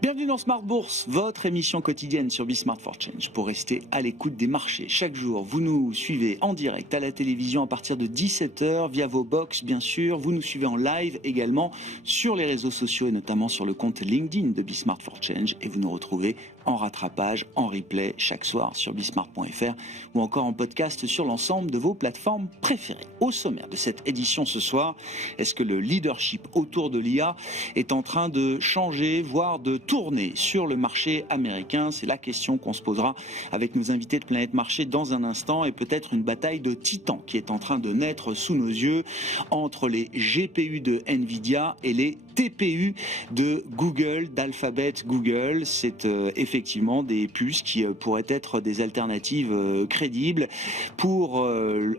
Bienvenue dans Smart Bourse, votre émission quotidienne sur Smart for Change pour rester à l'écoute des marchés. Chaque jour, vous nous suivez en direct à la télévision à partir de 17h via vos box bien sûr. Vous nous suivez en live également sur les réseaux sociaux et notamment sur le compte LinkedIn de Smart for Change et vous nous retrouvez en rattrapage, en replay chaque soir sur bismart.fr ou encore en podcast sur l'ensemble de vos plateformes préférées. Au sommaire de cette édition ce soir, est-ce que le leadership autour de l'IA est en train de changer, voire de tourner sur le marché américain? C'est la question qu'on se posera avec nos invités de Planète Marché dans un instant et peut-être une bataille de titans qui est en train de naître sous nos yeux entre les GPU de Nvidia et les TPU de Google, d'Alphabet Google. C'est effectivement des puces qui pourraient être des alternatives crédibles pour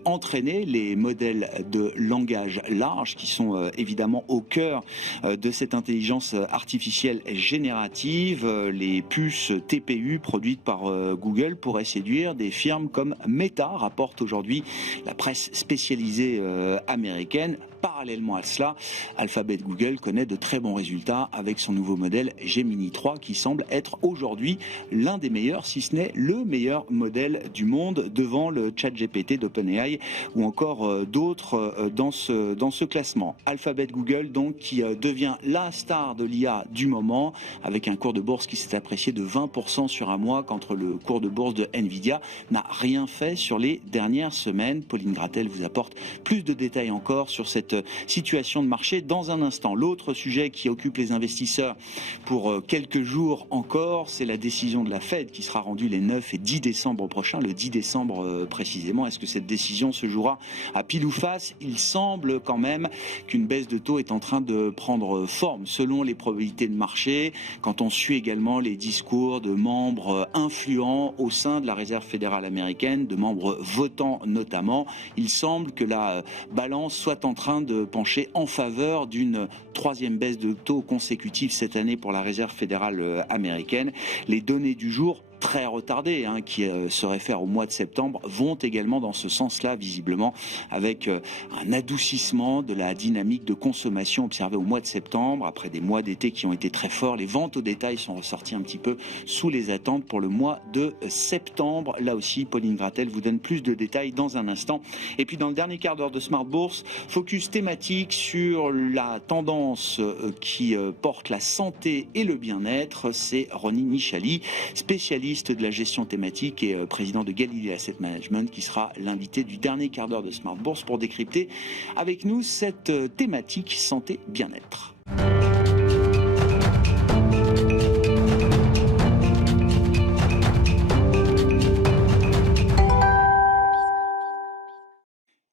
entraîner les modèles de langage large qui sont évidemment au cœur de cette intelligence artificielle générative. Les puces TPU produites par Google pourraient séduire des firmes comme Meta, rapporte aujourd'hui la presse spécialisée américaine. Parallèlement à cela, Alphabet Google connaît de très bons résultats avec son nouveau modèle Gemini 3 qui semble être aujourd'hui l'un des meilleurs, si ce n'est le meilleur modèle du monde devant le ChatGPT d'OpenAI ou encore d'autres dans ce classement. Alphabet Google donc qui devient la star de l'IA du moment avec un cours de bourse qui s'est apprécié de 20% sur un mois quand le cours de bourse de Nvidia n'a rien fait sur les dernières semaines. Pauline Gratel vous apporte plus de détails encore sur cette situation de marché dans un instant. L'autre sujet qui occupe les investisseurs pour quelques jours encore, c'est la décision de la Fed qui sera rendue les 9 et 10 décembre prochains, le 10 décembre précisément. Est-ce que cette décision se jouera à pile ou face? Il semble quand même qu'une baisse de taux est en train de prendre forme selon les probabilités de marché. Quand on suit également les discours de membres influents au sein de la Réserve fédérale américaine, de membres votants notamment, il semble que la balance soit en train de pencher en faveur d'une troisième baisse de taux consécutive cette année pour la Réserve fédérale américaine. Les données du jour très retardées, qui se réfèrent au mois de septembre, vont également dans ce sens-là, visiblement, avec un adoucissement de la dynamique de consommation observée au mois de septembre. Après des mois d'été qui ont été très forts, les ventes au détail sont ressorties un petit peu sous les attentes pour le mois de septembre. Là aussi, Pauline Gratel vous donne plus de détails dans un instant. Et puis dans le dernier quart d'heure de Smart Bourse, focus thématique sur la tendance qui porte la santé et le bien-être. C'est Ronnie Nishali, spécialiste de la gestion thématique et président de Galilée Asset Management, qui sera l'invité du dernier quart d'heure de Smart Bourse pour décrypter avec nous cette thématique santé-bien-être.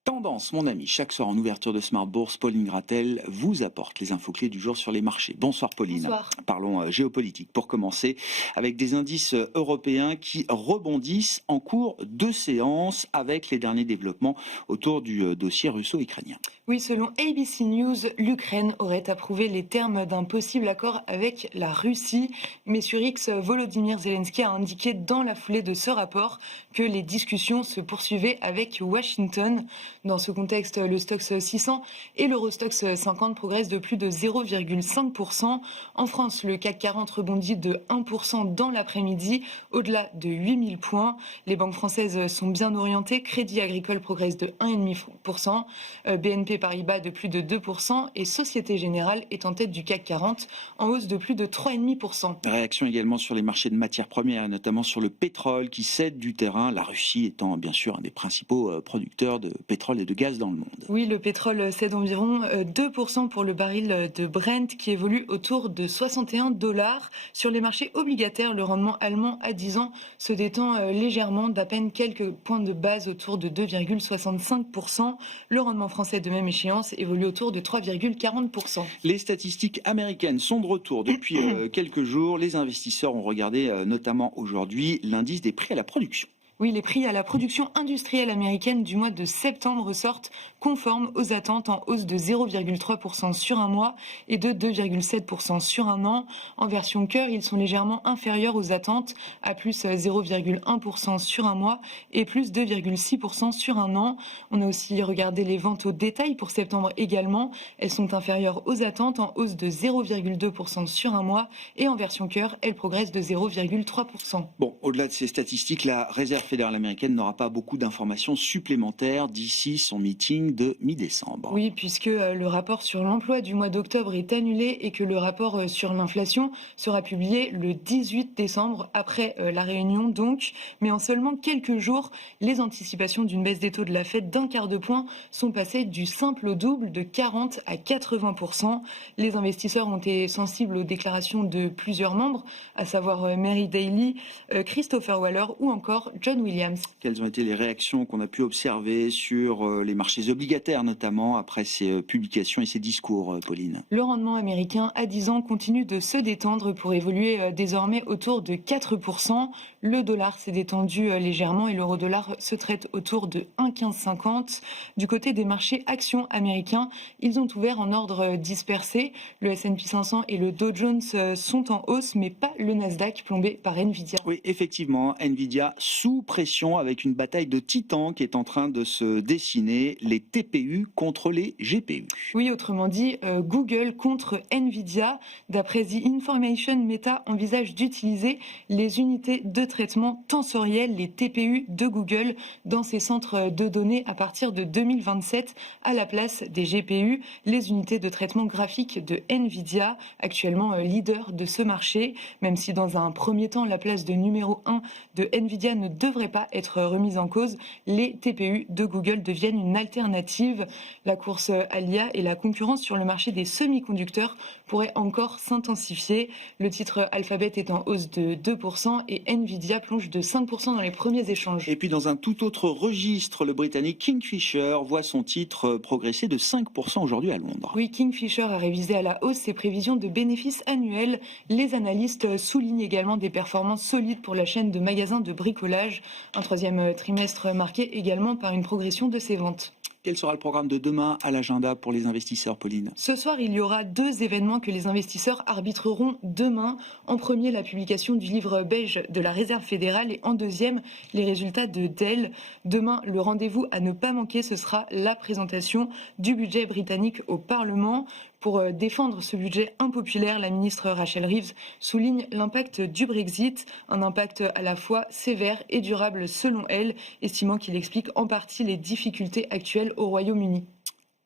Tendance, mon ami, chaque soir en ouverture de Smart Bourse, Pauline Gratel vous apporte les infos clés du jour sur les marchés. Bonsoir Pauline. Bonsoir. Parlons géopolitique pour commencer avec des indices européens qui rebondissent en cours de séance avec les derniers développements autour du dossier russo-ukrainien. Oui, selon ABC News, l'Ukraine aurait approuvé les termes d'un possible accord avec la Russie. Mais sur X, Volodymyr Zelensky a indiqué dans la foulée de ce rapport que les discussions se poursuivaient avec Washington. Dans ce contexte, le Stoxx 600 et l'Eurostoxx 50 progressent de plus de 0,5%. En France, le CAC 40 rebondit de 1% dans l'après-midi, au-delà de 8000 points. Les banques françaises sont bien orientées. Crédit Agricole progresse de 1,5%. BNP Paribas de plus de 2% et Société Générale est en tête du CAC 40 en hausse de plus de 3,5%. Réaction également sur les marchés de matières premières, notamment sur le pétrole qui cède du terrain, la Russie étant bien sûr un des principaux producteurs de pétrole et de gaz dans le monde. Oui, le pétrole cède environ 2% pour le baril de Brent qui évolue autour de 61 $. Sur les marchés obligataires, le rendement allemand à 10 ans se détend légèrement d'à peine quelques points de base autour de 2,65%. Le rendement français de même échéance évolue autour de 3,40%. Les statistiques américaines sont de retour depuis quelques jours. Les investisseurs ont regardé notamment aujourd'hui l'indice des prix à la production. Oui, les prix à la production industrielle américaine du mois de septembre sortent conformes aux attentes, en hausse de 0,3% sur un mois et de 2,7% sur un an. En version cœur, ils sont légèrement inférieurs aux attentes, à plus 0,1% sur un mois et plus 2,6% sur un an. On a aussi regardé les ventes au détail pour septembre également. Elles sont inférieures aux attentes, en hausse de 0,2% sur un mois, et en version cœur, elles progressent de 0,3%. Bon, au-delà de ces statistiques, la Réserve fédérale américaine n'aura pas beaucoup d'informations supplémentaires d'ici son meeting de mi-décembre. Oui, puisque le rapport sur l'emploi du mois d'octobre est annulé et que le rapport sur l'inflation sera publié le 18 décembre, après la réunion donc. Mais en seulement quelques jours, les anticipations d'une baisse des taux de la Fed d'un quart de point sont passées du simple au double, de 40 à 80%. Les investisseurs ont été sensibles aux déclarations de plusieurs membres, à savoir Mary Daly, Christopher Waller ou encore John Williams. Quelles ont été les réactions qu'on a pu observer sur les marchés obligataires, notamment après ces publications et ces discours, Pauline? Le rendement américain à 10 ans continue de se détendre pour évoluer désormais autour de 4%. Le dollar s'est détendu légèrement et l'euro-dollar se traite autour de 1,1550. Du côté des marchés actions américains, ils ont ouvert en ordre dispersé. Le S&P 500 et le Dow Jones sont en hausse, mais pas le Nasdaq plombé par Nvidia. Oui, effectivement, Nvidia sous pression avec une bataille de titans qui est en train de se dessiner, les TPU contre les GPU. Oui, autrement dit, Google contre Nvidia. D'après The Information, Meta envisage d'utiliser les unités de traitement tensoriel, les TPU de Google, dans ses centres de données à partir de 2027, à la place des GPU, les unités de traitement graphique de Nvidia, actuellement leader de ce marché. Même si dans un premier temps, la place de numéro 1 de Nvidia ne devrait pas être remise en cause, les TPU de Google deviennent une alternative. La course à l'IA et la concurrence sur le marché des semi-conducteurs pourraient encore s'intensifier. Le titre Alphabet est en hausse de 2% et Nvidia plonge de 5% dans les premiers échanges. Et puis dans un tout autre registre, le Britannique Kingfisher voit son titre progresser de 5% aujourd'hui à Londres. Oui, Kingfisher a révisé à la hausse ses prévisions de bénéfices annuels. Les analystes soulignent également des performances solides pour la chaîne de magasins de bricolage. Un troisième trimestre marqué également par une progression de ses ventes. Quel sera le programme de demain à l'agenda pour les investisseurs, Pauline? Ce soir, il y aura 2 événements que les investisseurs arbitreront demain. En premier, la publication du livre beige de la Réserve fédérale et en deuxième, les résultats de Dell. Demain, le rendez-vous à ne pas manquer, ce sera la présentation du budget britannique au Parlement. Pour défendre ce budget impopulaire, la ministre Rachel Reeves souligne l'impact du Brexit, un impact à la fois sévère et durable selon elle, estimant qu'il explique en partie les difficultés actuelles au Royaume-Uni.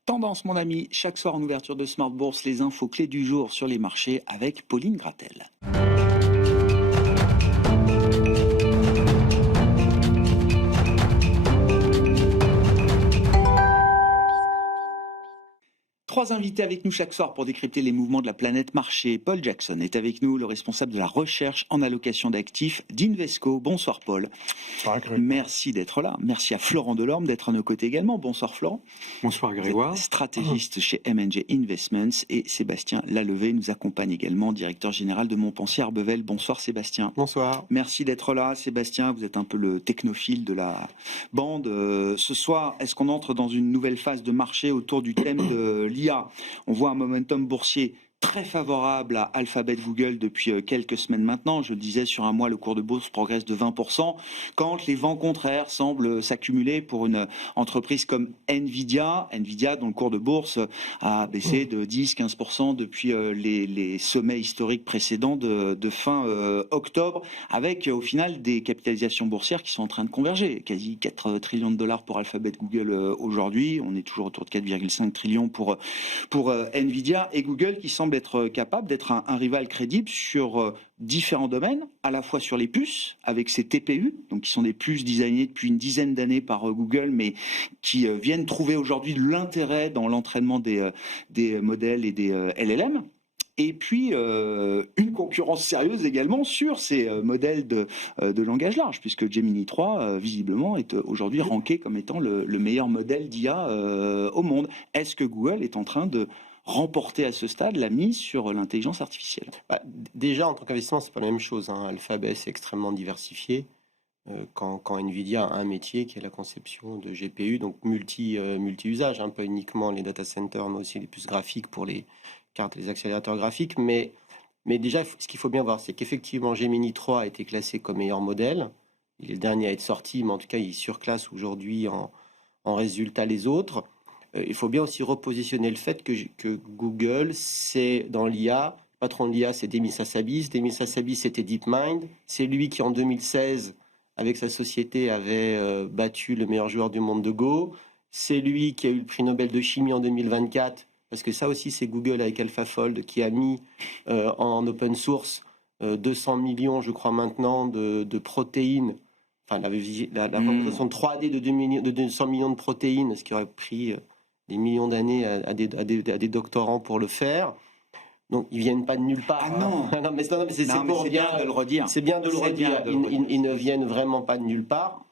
Tendance, mon ami, chaque soir en ouverture de Smart Bourse, les infos clés du jour sur les marchés avec Pauline Gratel. Trois invités avec nous chaque soir pour décrypter les mouvements de la planète marché. Paul Jackson est avec nous, le responsable de la recherche en allocation d'actifs d'Invesco. Bonsoir Paul. Bonsoir Grégoire. Merci d'être là. Merci à Florent Delorme d'être à nos côtés également. Bonsoir Florent. Bonsoir Grégoire. Stratégiste chez M&G Investments, et Sébastien Lalevé nous accompagne également, directeur général de Montpensier Arbevel. Bonsoir Sébastien. Bonsoir. Merci d'être là Sébastien, vous êtes un peu le technophile de la bande. Ce soir, est-ce qu'on entre dans une nouvelle phase de marché autour du thème de l'IA? On voit un momentum boursier très favorable à Alphabet Google depuis quelques semaines maintenant. Je le disais, sur un mois, le cours de bourse progresse de 20%, quand les vents contraires semblent s'accumuler pour une entreprise comme Nvidia, dont le cours de bourse a baissé de 10-15% depuis les sommets historiques précédents de fin octobre, avec au final des capitalisations boursières qui sont en train de converger. Quasi 4 trillions de dollars pour Alphabet Google aujourd'hui, on est toujours autour de 4,5 trillions pour Nvidia, et Google qui semble être capable d'être un rival crédible sur différents domaines, à la fois sur les puces, avec ses TPU, donc qui sont des puces designées depuis une dizaine d'années par Google, mais qui viennent trouver aujourd'hui de l'intérêt dans l'entraînement des modèles et des LLM. Et puis, une concurrence sérieuse également sur ces modèles de langage large, puisque Gemini 3, visiblement, est aujourd'hui ranké comme étant le meilleur modèle d'IA au monde. Est-ce que Google est en train de remporter à ce stade la mise sur l'intelligence artificielle? Déjà, en tant qu'investissement, c'est pas la même chose. Alphabet, c'est extrêmement diversifié. quand Nvidia a un métier qui est la conception de GPU, donc multi-usage, pas uniquement les data centers, mais aussi les puces graphiques pour les cartes et les accélérateurs graphiques. Mais déjà, ce qu'il faut bien voir, c'est qu'effectivement, Gemini 3 a été classé comme meilleur modèle. Il est le dernier à être sorti, mais en tout cas, il surclasse aujourd'hui en résultat les autres. Il faut bien aussi repositionner le fait que Google, c'est dans l'IA, le patron de l'IA, c'est Demis Hassabis. Demis Hassabis, c'était DeepMind. C'est lui qui, en 2016, avec sa société, avait battu le meilleur joueur du monde de Go. C'est lui qui a eu le prix Nobel de chimie en 2024, parce que ça aussi, c'est Google avec AlphaFold qui a mis en open source 200 millions, je crois maintenant, de protéines. Enfin, la représentation de 3D de 200 millions de protéines, ce qui aurait pris des millions d'années à des doctorants pour le faire. Donc, ils viennent pas de nulle part. Ah non, non mais c'est pour bien de le redire. C'est bien de le redire. Ils ne viennent vraiment pas de nulle part.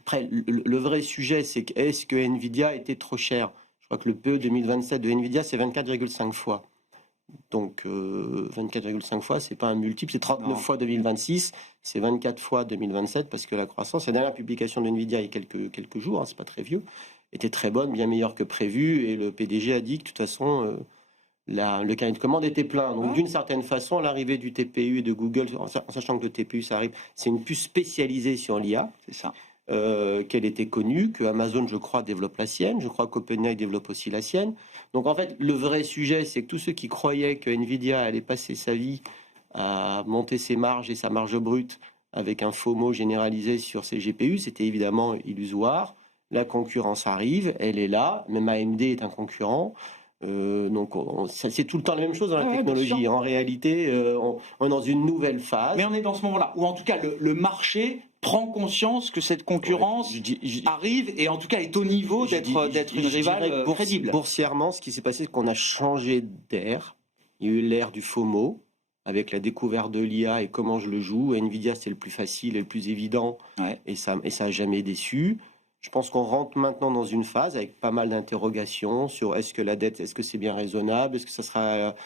Après, le vrai sujet, c'est est-ce que Nvidia était trop cher? Je crois que le PE 2027 de Nvidia, c'est 24,5 fois. Donc 24,5 fois, c'est pas un multiple, c'est 39 fois 2026, c'est 24 fois 2027, parce que la croissance, la dernière publication de Nvidia il y a quelques jours, c'est pas très vieux, était très bonne, bien meilleure que prévu, et le PDG a dit que de toute façon, le carnet de commande était plein. Donc d'une certaine façon, l'arrivée du TPU et de Google, en sachant que le TPU, ça arrive, c'est une puce spécialisée sur l'IA, c'est ça. Qu'elle était connue, que Amazon, je crois, développe la sienne, je crois qu'OpenAI développe aussi la sienne. Donc en fait, le vrai sujet, c'est que tous ceux qui croyaient que Nvidia allait passer sa vie à monter ses marges et sa marge brute avec un FOMO généralisé sur ses GPU, c'était évidemment illusoire. La concurrence arrive, elle est là, même AMD est un concurrent. Donc c'est tout le temps la même chose dans la technologie. En réalité, on est dans une nouvelle phase. Mais on est dans ce moment-là, où en tout cas le marché prend conscience que cette concurrence arrive et en tout cas est au niveau d'être une rivale crédible. Boursièrement, ce qui s'est passé, c'est qu'on a changé d'air. Il y a eu l'ère du FOMO, avec la découverte de l'IA et comment je le joue. Nvidia, c'est le plus facile et le plus évident, et ça n'a jamais déçu. Je pense qu'on rentre maintenant dans une phase avec pas mal d'interrogations sur est-ce que la dette, est-ce que c'est bien raisonnable, est-ce que ça sera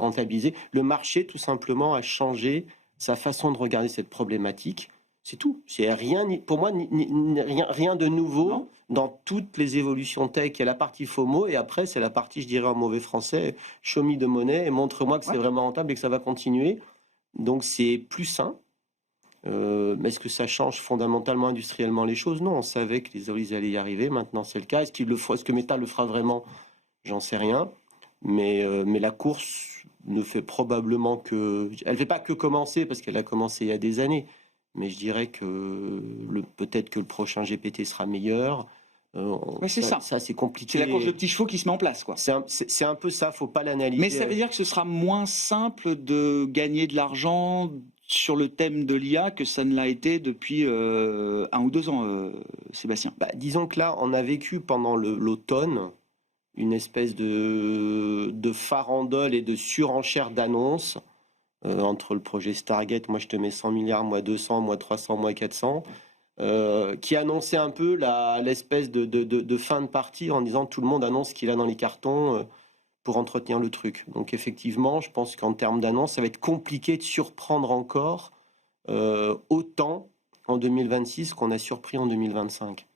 rentabilisé. Le marché, tout simplement, a changé sa façon de regarder cette problématique. C'est tout. C'est rien, pour moi, rien de nouveau dans toutes les évolutions tech. Il y a la partie FOMO et après, c'est la partie, je dirais en mauvais français, show me de monnaie et montre-moi que c'est vraiment rentable et que ça va continuer. Donc, c'est plus sain. Mais est-ce que ça change fondamentalement industriellement les choses? Non, on savait que les OLED allaient y arriver. Maintenant, c'est le cas. Est-ce que Meta le fera vraiment? J'en sais rien. Mais la course ne fait probablement que... Elle ne fait pas que commencer, parce qu'elle a commencé il y a des années. Mais je dirais que peut-être que le prochain GPT sera meilleur. C'est ça. Ça, c'est compliqué. C'est la course de petits chevaux qui se met en place, quoi. C'est un peu ça, faut pas l'analyser. Mais ça veut dire que ce sera moins simple de gagner de l'argent sur le thème de l'IA que ça ne l'a été depuis 1 ou 2 ans, Sébastien. Disons que là, on a vécu pendant l'automne une espèce de farandole et de surenchère d'annonces entre le projet Stargate, moi je te mets 100 milliards, moi 200, moi 300, moi 400, qui annonçait un peu l'espèce de fin de partie en disant tout le monde annonce ce qu'il a dans les cartons pour entretenir le truc. Donc effectivement, je pense qu'en termes d'annonce, ça va être compliqué de surprendre encore autant en 2026 qu'on a surpris en 2025.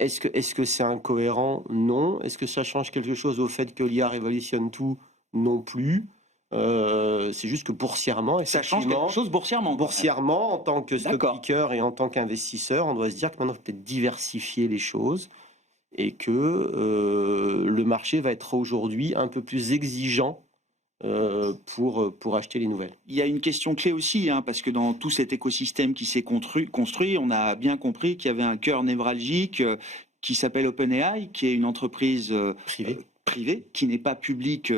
Est-ce que c'est incohérent? Non. Est-ce que ça change quelque chose au fait que l'IA révolutionne tout? Non plus. C'est juste que boursièrement, ça change quelque chose boursièrement. Boursièrement, en tant que stock picker et en tant qu'investisseur, on doit se dire que maintenant, il faut peut-être diversifier les choses et que le marché va être aujourd'hui un peu plus exigeant pour acheter les nouvelles. Il y a une question clé aussi, parce que dans tout cet écosystème qui s'est construit, on a bien compris qu'il y avait un cœur névralgique qui s'appelle OpenAI, qui est une entreprise privée, qui n'est pas publique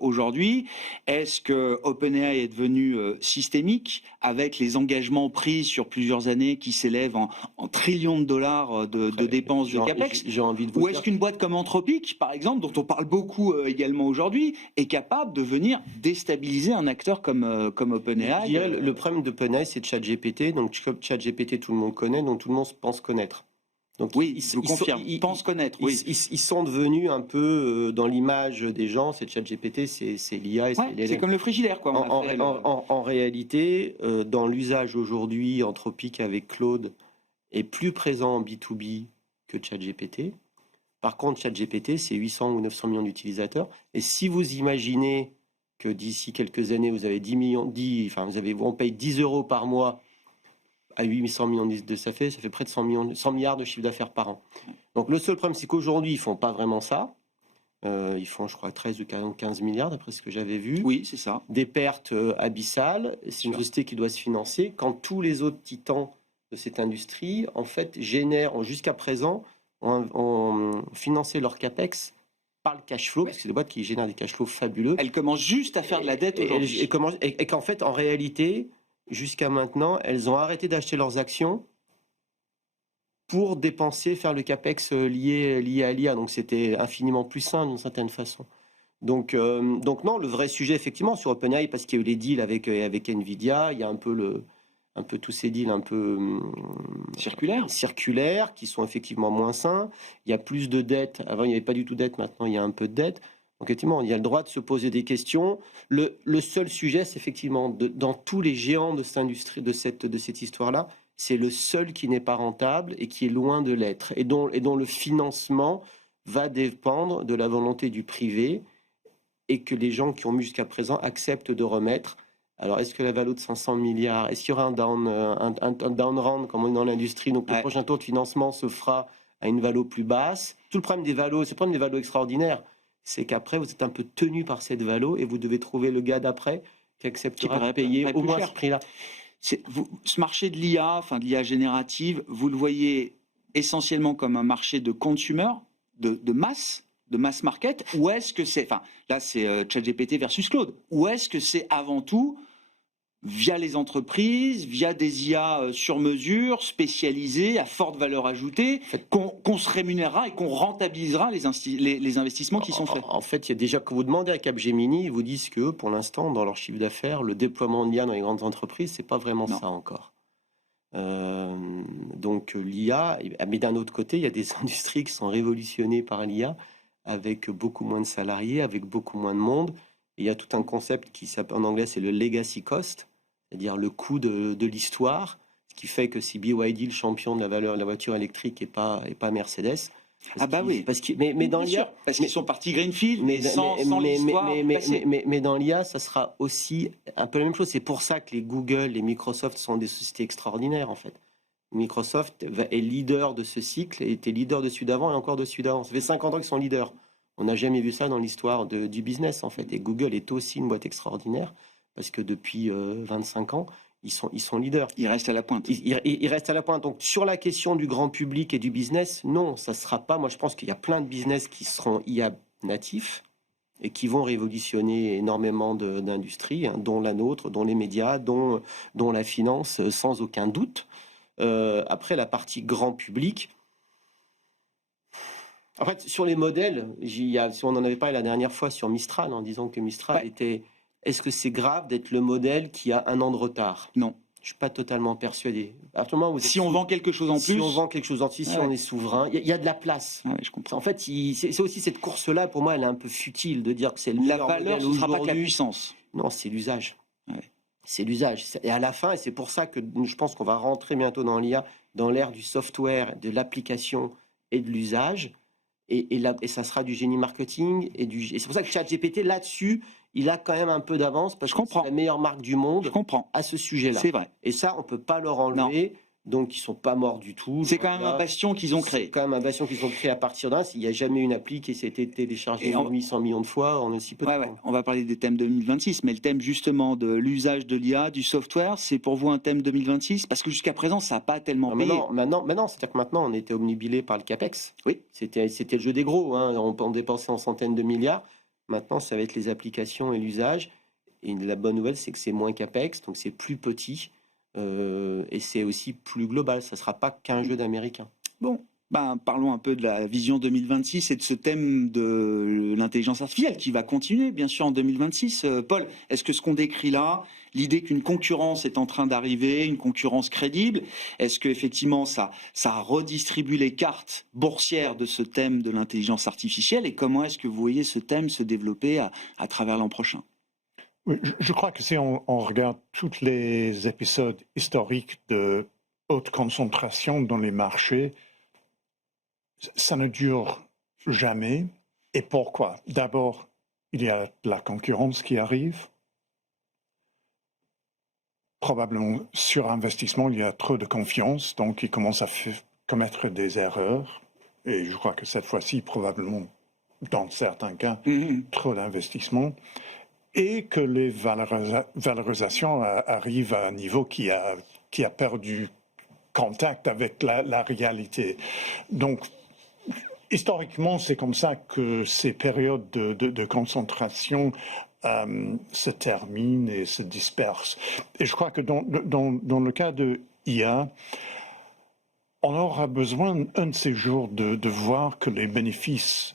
aujourd'hui. Est-ce que OpenAI est devenu systémique avec les engagements pris sur plusieurs années qui s'élèvent en trillions de dollars de dépenses de CAPEX? J'ai envie de vous Ou est-ce qu'une boîte comme Anthropic, par exemple, dont on parle beaucoup également aujourd'hui, est capable de venir déstabiliser un acteur comme OpenAI? Je dirais, le problème d'OpenAI, c'est ChatGPT. Donc ChatGPT, tout le monde connaît, donc tout le monde pense connaître. Donc, oui, je vous confirme. Ils pensent connaître. Oui. Ils sont devenus un peu dans l'image des gens. C'est ChatGPT, c'est l'IA. C'est comme le frigidaire, quoi. En réalité, dans l'usage aujourd'hui, Anthropic avec Claude est plus présent en B2B que ChatGPT. Par contre, ChatGPT, c'est 800 ou 900 millions d'utilisateurs. Et si vous imaginez que d'ici quelques années, vous avez 10 millions, on paye 10 euros par mois à 800 millions de ça fait près de 100 milliards de chiffre d'affaires par an. Donc le seul problème, c'est qu'aujourd'hui, ils font pas vraiment ça. Ils font, je crois, 13 ou 15 milliards, d'après ce que j'avais vu. Oui, c'est ça. Des pertes abyssales. C'est une société qui doit se financer. Quand tous les autres titans de cette industrie, en fait, génèrent, jusqu'à présent, ont financé leur CAPEX par le cash flow, parce que c'est des boîtes qui génèrent des cash flows fabuleux. Elles commencent juste à faire de la dette aujourd'hui. Et qu'en fait, en réalité, jusqu'à maintenant, elles ont arrêté d'acheter leurs actions pour dépenser, faire le CAPEX lié à l'IA. Donc c'était infiniment plus simple d'une certaine façon. Donc non, le vrai sujet, effectivement, sur OpenAI, parce qu'il y a eu les deals avec NVIDIA, il y a un peu tous ces deals un peu circulaires, qui sont effectivement moins sains. Il y a plus de dettes. Avant, il n'y avait pas du tout de dette. Maintenant, il y a un peu de dette. Donc, effectivement, il y a le droit de se poser des questions. Le seul sujet, c'est effectivement, dans tous les géants de cette industrie, de cette histoire-là, c'est le seul qui n'est pas rentable et qui est loin de l'être. Et dont le financement va dépendre de la volonté du privé et que les gens qui ont mis jusqu'à présent acceptent de remettre. Alors, est-ce que la valeur de 500 milliards, est-ce qu'il y aura un down round, comme on dit dans l'industrie? Donc, le prochain tour de financement se fera à une valeur plus basse. Tout le problème des valos, c'est le problème des valos extraordinaires, c'est qu'après, vous êtes un peu tenu par cette valeur et vous devez trouver le gars d'après qui acceptera de payer au moins ce prix-là. Ce marché de l'IA, enfin de l'IA générative, vous le voyez essentiellement comme un marché de consumer, de masse market, ou est-ce que c'est, enfin là c'est ChatGPT versus Claude, ou est-ce que c'est avant tout via les entreprises, via des IA sur mesure, spécialisées, à forte valeur ajoutée, qu'on se rémunérera et qu'on rentabilisera les investissements qui sont faits? En fait, il y a déjà, quand vous demandez à Capgemini, ils vous disent que pour l'instant, dans leur chiffre d'affaires, le déploiement de l'IA dans les grandes entreprises, c'est pas vraiment ça encore. Donc l'IA, mais d'un autre côté, il y a des industries qui sont révolutionnées par l'IA, avec beaucoup moins de salariés, avec beaucoup moins de monde. Et il y a tout un concept qui s'appelle, en anglais, c'est le legacy cost, c'est-à-dire le coût de l'histoire, ce qui fait que si BYD, le champion de la voiture électrique, et pas Mercedes. Oui. Mais dans l'IA, parce qu'ils sont partis greenfield, sans l'histoire. Mais dans l'IA, ça sera aussi un peu la même chose. C'est pour ça que les Google, les Microsoft sont des sociétés extraordinaires, en fait. Microsoft est leader de ce cycle, était leader de celui d'avant et encore de celui d'avant. Ça fait 50 ans qu'ils sont leaders. On n'a jamais vu ça dans l'histoire du business, en fait. Et Google est aussi une boîte extraordinaire, parce que depuis 25 ans, ils sont leaders. Ils restent à la pointe. Ils restent à la pointe. Donc, sur la question du grand public et du business, non, ça ne sera pas. Moi, je pense qu'il y a plein de business qui seront IA natifs et qui vont révolutionner énormément d'industries, dont la nôtre, dont les médias, dont la finance, sans aucun doute. Après, la partie grand public... En fait, sur les modèles, si on en avait parlé la dernière fois sur Mistral, en disant que Mistral était... Est-ce que c'est grave d'être le modèle qui a 1 an de retard? Non. Je ne suis pas totalement persuadé. Si on vend quelque chose en plus... Si on vend quelque chose en plus, si on est souverain, il y a de la place. Je comprends. En fait, c'est aussi cette course-là, pour moi, elle est un peu futile de dire que c'est le meilleur modèle. La valeur, ce ne sera pas que la puissance. Non, c'est l'usage. C'est l'usage. Et à la fin, et c'est pour ça que je pense qu'on va rentrer bientôt dans l'IA, dans l'ère du software, de l'application et de l'usage. Et ça sera du génie marketing. Et c'est pour ça que ChatGPT, là-dessus, il a quand même un peu d'avance, parce que c'est la meilleure marque du monde à ce sujet-là. C'est vrai. Et ça, on ne peut pas leur enlever. Non. Donc, ils ne sont pas morts du tout. C'est quand même un bastion qu'ils ont créé. C'est quand même un bastion qu'ils ont créé à partir d'un. Il n'y a jamais une appli qui s'est été téléchargée 800 millions de fois en aussi peu de temps. On va parler des thèmes 2026, mais le thème justement de l'usage de l'IA, du software, c'est pour vous un thème 2026? Parce que jusqu'à présent, ça n'a pas tellement payé. Maintenant, c'est-à-dire que maintenant, on était omnibilé par le CAPEX. Oui. C'était le jeu des gros. On dépensait en centaines de milliards. Maintenant, ça va être les applications et l'usage. Et la bonne nouvelle, c'est que c'est moins CAPEX, donc c'est plus petit. Et c'est aussi plus global. Ça ne sera pas qu'un jeu d'Américains. Bon, Parlons un peu de la vision 2026 et de ce thème de l'intelligence artificielle qui va continuer, bien sûr, en 2026. Paul, est-ce que ce qu'on décrit là, l'idée qu'une concurrence est en train d'arriver, une concurrence crédible, est-ce qu'effectivement ça redistribue les cartes boursières de ce thème de l'intelligence artificielle et comment est-ce que vous voyez ce thème se développer à travers l'an prochain ? Oui, je crois que si on regarde tous les épisodes historiques de haute concentration dans les marchés, ça ne dure jamais. Et pourquoi ? D'abord, il y a la concurrence qui arrive. Probablement surinvestissement, il y a trop de confiance, donc ils commencent à commettre des erreurs. Et je crois que cette fois-ci, probablement, dans certains cas, trop d'investissement. Et que les valorisations arrivent à un niveau qui a perdu contact avec la réalité. Donc, historiquement, c'est comme ça que ces périodes de concentration se terminent et se dispersent. Et je crois que dans le cas de IA, on aura besoin un de ces jours de voir que les bénéfices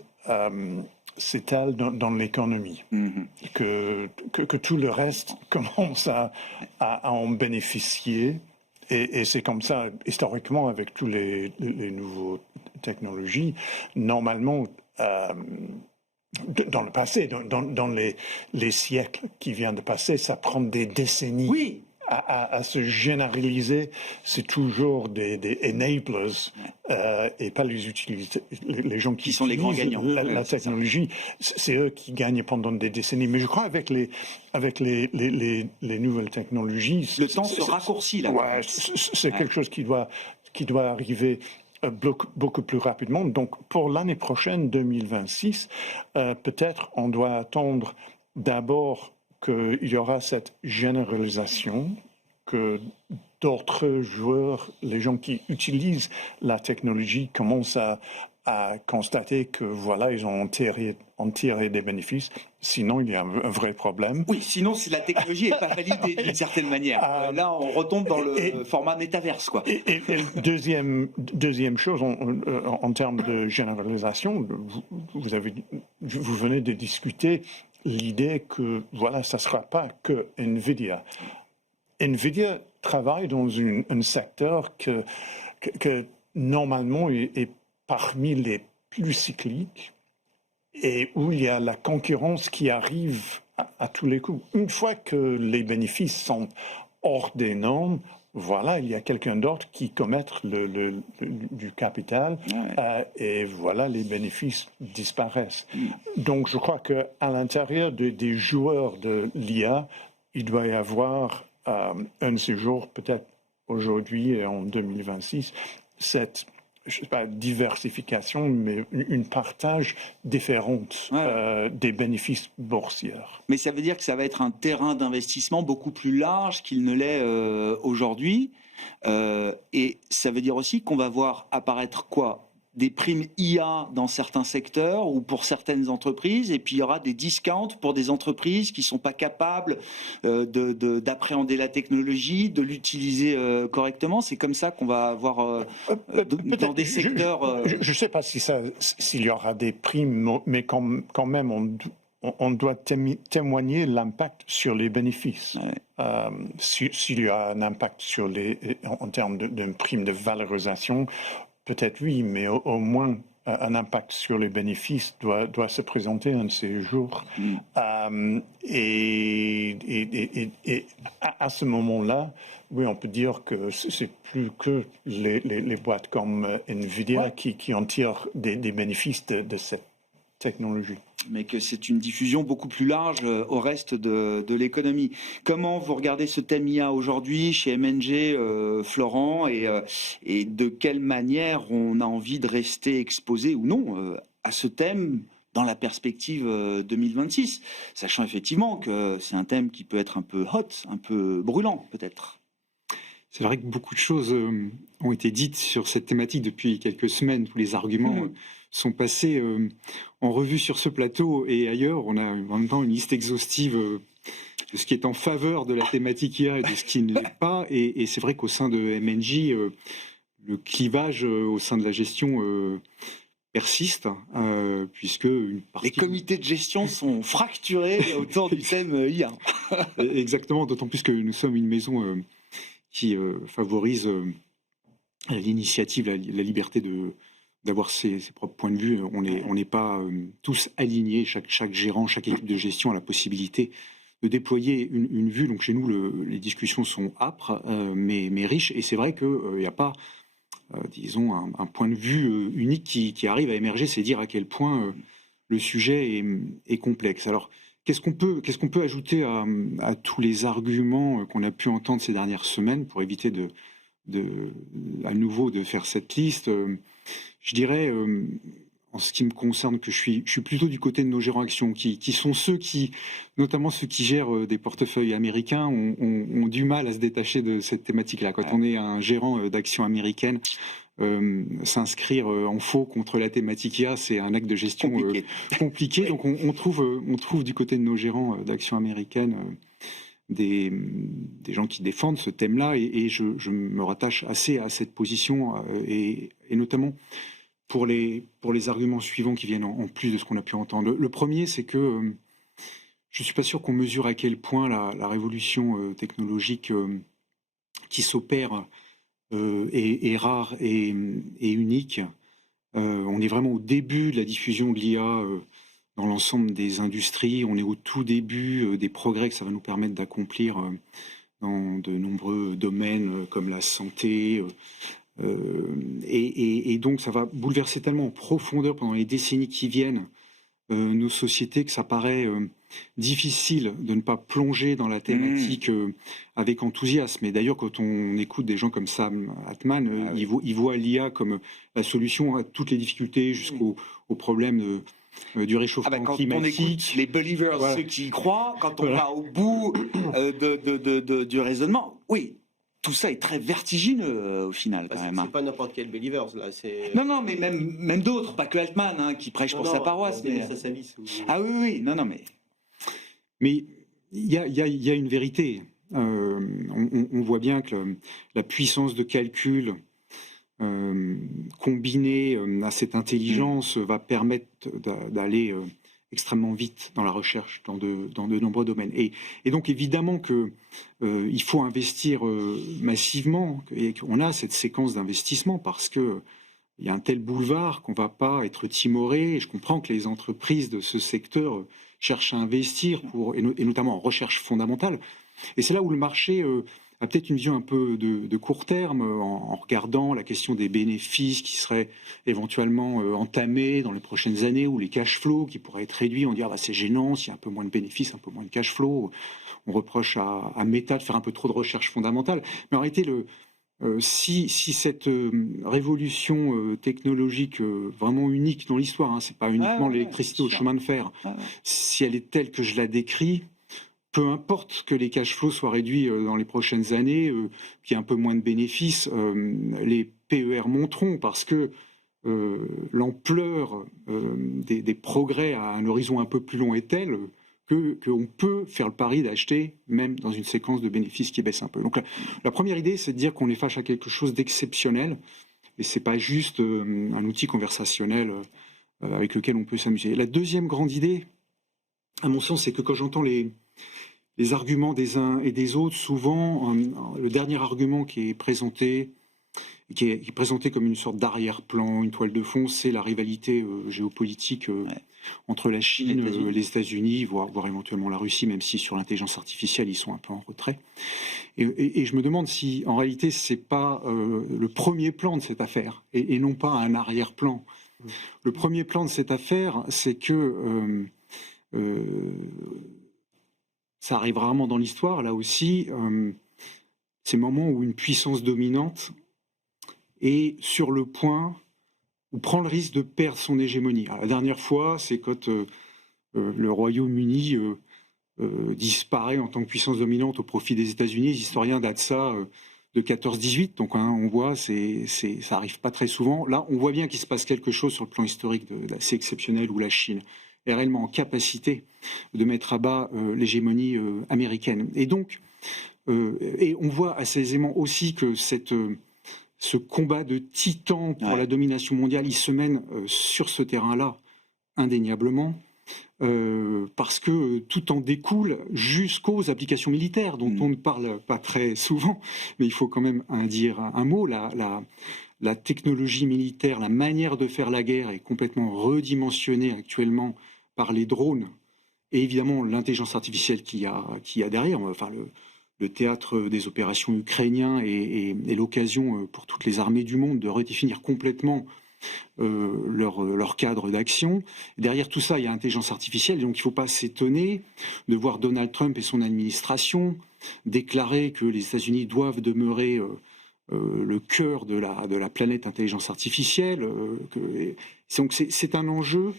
s'étalent dans l'économie, que tout le reste commence à en bénéficier. Et c'est comme ça, historiquement, avec tous les nouveaux technologies. Normalement, dans le passé, dans les siècles qui viennent de passer, ça prend des décennies. Oui. À se généraliser, c'est toujours des enablers et pas les utilisateurs, les gens qui sont les grands gagnants. La technologie. C'est eux qui gagnent pendant des décennies. Mais je crois avec les nouvelles technologies, le temps se raccourcit là. Ouais, c'est quelque chose qui doit arriver beaucoup plus rapidement. Donc pour l'année prochaine, 2026, peut-être on doit attendre d'abord qu'il y aura cette généralisation, que d'autres joueurs, les gens qui utilisent la technologie, commencent à constater que voilà, ils ont tiré des bénéfices. Sinon, il y a un vrai problème. Oui, sinon, si la technologie n'est pas validée d'une certaine manière. Là, on retombe dans le format métaverse, quoi. Et deuxième chose, en termes de généralisation, vous venez de discuter l'idée que, voilà, ça ne sera pas que NVIDIA. NVIDIA travaille dans un secteur que normalement est parmi les plus cycliques et où il y a la concurrence qui arrive à tous les coups. Une fois que les bénéfices sont hors des normes, voilà, il y a quelqu'un d'autre qui commet du capital et voilà, les bénéfices disparaissent. Donc, je crois qu'à l'intérieur des joueurs de l'IA, il doit y avoir un de ces jours, peut-être aujourd'hui et en 2026, cette je sais pas, diversification, mais une partage différente des bénéfices boursiers. Mais ça veut dire que ça va être un terrain d'investissement beaucoup plus large qu'il ne l'est aujourd'hui. Et ça veut dire aussi qu'on va voir apparaître quoi ? Des primes IA dans certains secteurs ou pour certaines entreprises, et puis il y aura des discounts pour des entreprises qui ne sont pas capables d'appréhender la technologie, de l'utiliser correctement. C'est comme ça qu'on va avoir dans des secteurs... Je ne sais pas s'il y aura des primes, mais quand même, on doit témoigner l'impact sur les bénéfices. Ouais. S'il y a un impact en termes d'une prime de valorisation, peut-être oui, mais au moins un impact sur les bénéfices doit se présenter un de ces jours. Et à ce moment-là, oui, on peut dire que c'est plus que les boîtes comme NVIDIA qui en tirent des bénéfices de cette technologie. Mais que c'est une diffusion beaucoup plus large au reste de l'économie. Comment vous regardez ce thème IA aujourd'hui chez M&G, Florent, et de quelle manière on a envie de rester exposé ou non à ce thème dans la perspective 2026, sachant effectivement que c'est un thème qui peut être un peu hot, un peu brûlant peut-être. C'est vrai que beaucoup de choses ont été dites sur cette thématique depuis quelques semaines. Tous les arguments sont passés en revue sur ce plateau et ailleurs. On a en même temps une liste exhaustive de ce qui est en faveur de la thématique IA et de ce qui ne l'est pas. Et c'est vrai qu'au sein de M&J, le clivage au sein de la gestion persiste, puisque une partie... Les comités de gestion sont fracturés autour du thème IA. Exactement, d'autant plus que nous sommes une maison qui favorise l'initiative, la liberté d'avoir ses propres points de vue. On n'est pas tous alignés, chaque gérant, chaque équipe de gestion a la possibilité de déployer une vue. Donc chez nous, les discussions sont âpres, mais riches, et c'est vrai qu'il n'y a pas... disons, un point de vue unique qui arrive à émerger, c'est dire à quel point le sujet est complexe. Alors, qu'est-ce qu'on peut ajouter à tous les arguments qu'on a pu entendre ces dernières semaines pour éviter à nouveau de faire cette liste? Je dirais, en ce qui me concerne, que je suis plutôt du côté de nos gérants actions, qui sont ceux notamment ceux qui gèrent des portefeuilles américains, ont du mal à se détacher de cette thématique-là. Quand on est un gérant d'actions américaines, s'inscrire en faux contre la thématique IA, c'est un acte de gestion compliqué. Donc on trouve du côté de nos gérants d'actions américaines des gens qui défendent ce thème-là, et je me rattache assez à cette position, et notamment pour les arguments suivants qui viennent en plus de ce qu'on a pu entendre. Le premier, c'est que je ne suis pas sûr qu'on mesure à quel point la révolution technologique qui s'opère est rare et unique. On est vraiment au début de la diffusion de l'IA dans l'ensemble des industries. On est au tout début des progrès que ça va nous permettre d'accomplir dans de nombreux domaines comme la santé. Et donc ça va bouleverser tellement en profondeur pendant les décennies qui viennent nos sociétés, que ça paraît difficile de ne pas plonger dans la thématique avec enthousiasme. Et d'ailleurs, quand on écoute des gens comme Sam Altman, ils voient l'IA comme la solution à toutes les difficultés, jusqu'au problème du réchauffement climatique. Quand on écoute les believers, voilà, ceux qui y croient, quand on va au bout du raisonnement, oui, tout ça est très vertigineux au final, quand même. C'est pas n'importe quel believers, là. Non, mais même d'autres, pas que Altman, qui prêche pour sa paroisse. Mais... Ah oui, non, mais... Mais il y a une vérité. On voit bien que la puissance de calcul combinée à cette intelligence va permettre d'aller extrêmement vite dans la recherche, dans de nombreux domaines. Et donc évidemment qu'il faut investir massivement, et qu'on a cette séquence d'investissement parce qu'il y a un tel boulevard qu'on ne va pas être timoré. Et je comprends que les entreprises de ce secteur cherchent à investir, et notamment en recherche fondamentale. Et c'est là où le marché a peut-être une vision un peu de court terme, en regardant la question des bénéfices qui seraient éventuellement entamés dans les prochaines années, ou les cash flows qui pourraient être réduits. On dit c'est gênant, s'il y a un peu moins de bénéfices, un peu moins de cash flow. On reproche à Meta de faire un peu trop de recherche fondamentale. Mais en réalité, si cette révolution technologique vraiment unique dans l'histoire, c'est pas uniquement l'électricité au chemin de fer, si elle est telle que je la décris, peu importe que les cash flows soient réduits dans les prochaines années, qu'il y ait un peu moins de bénéfices, les PER monteront parce que l'ampleur des progrès à un horizon un peu plus long est telle qu'on peut faire le pari d'acheter même dans une séquence de bénéfices qui baisse un peu. Donc la première idée, c'est de dire qu'on est face à quelque chose d'exceptionnel, et c'est pas juste un outil conversationnel avec lequel on peut s'amuser. La deuxième grande idée, à mon sens, c'est que quand j'entends les arguments des uns et des autres, souvent, le dernier argument qui est présenté comme une sorte d'arrière-plan, une toile de fond, c'est la rivalité géopolitique entre la Chine, les États-Unis, voire éventuellement la Russie, même si sur l'intelligence artificielle, ils sont un peu en retrait. Et je me demande si, en réalité, c'est pas le premier plan de cette affaire, et non pas un arrière-plan. Le premier plan de cette affaire, c'est que... ça arrive rarement dans l'histoire, là aussi, ces moments où une puissance dominante est sur le point, ou prend le risque de perdre son hégémonie. Alors, la dernière fois, c'est quand le Royaume-Uni disparaît en tant que puissance dominante au profit des États-Unis. Les historiens datent ça de 14-18, donc on voit, ça arrive pas très souvent. Là, on voit bien qu'il se passe quelque chose sur le plan historique d'assez exceptionnel, où la Chine est réellement en capacité de mettre à bas l'hégémonie américaine. Et donc, et on voit assez aisément aussi que ce combat de titans pour la domination mondiale, il se mène sur ce terrain-là, indéniablement, parce que tout en découle jusqu'aux applications militaires, dont on ne parle pas très souvent, mais il faut quand même dire un mot. La technologie militaire, la manière de faire la guerre est complètement redimensionnée actuellement par les drones, et évidemment l'intelligence artificielle qu'il y a derrière. Enfin, le théâtre des opérations ukrainiens est l'occasion pour toutes les armées du monde de redéfinir complètement leur cadre d'action. Derrière tout ça, il y a l'intelligence artificielle, donc il ne faut pas s'étonner de voir Donald Trump et son administration déclarer que les États-Unis doivent demeurer le cœur de la planète intelligence artificielle. Donc c'est un enjeu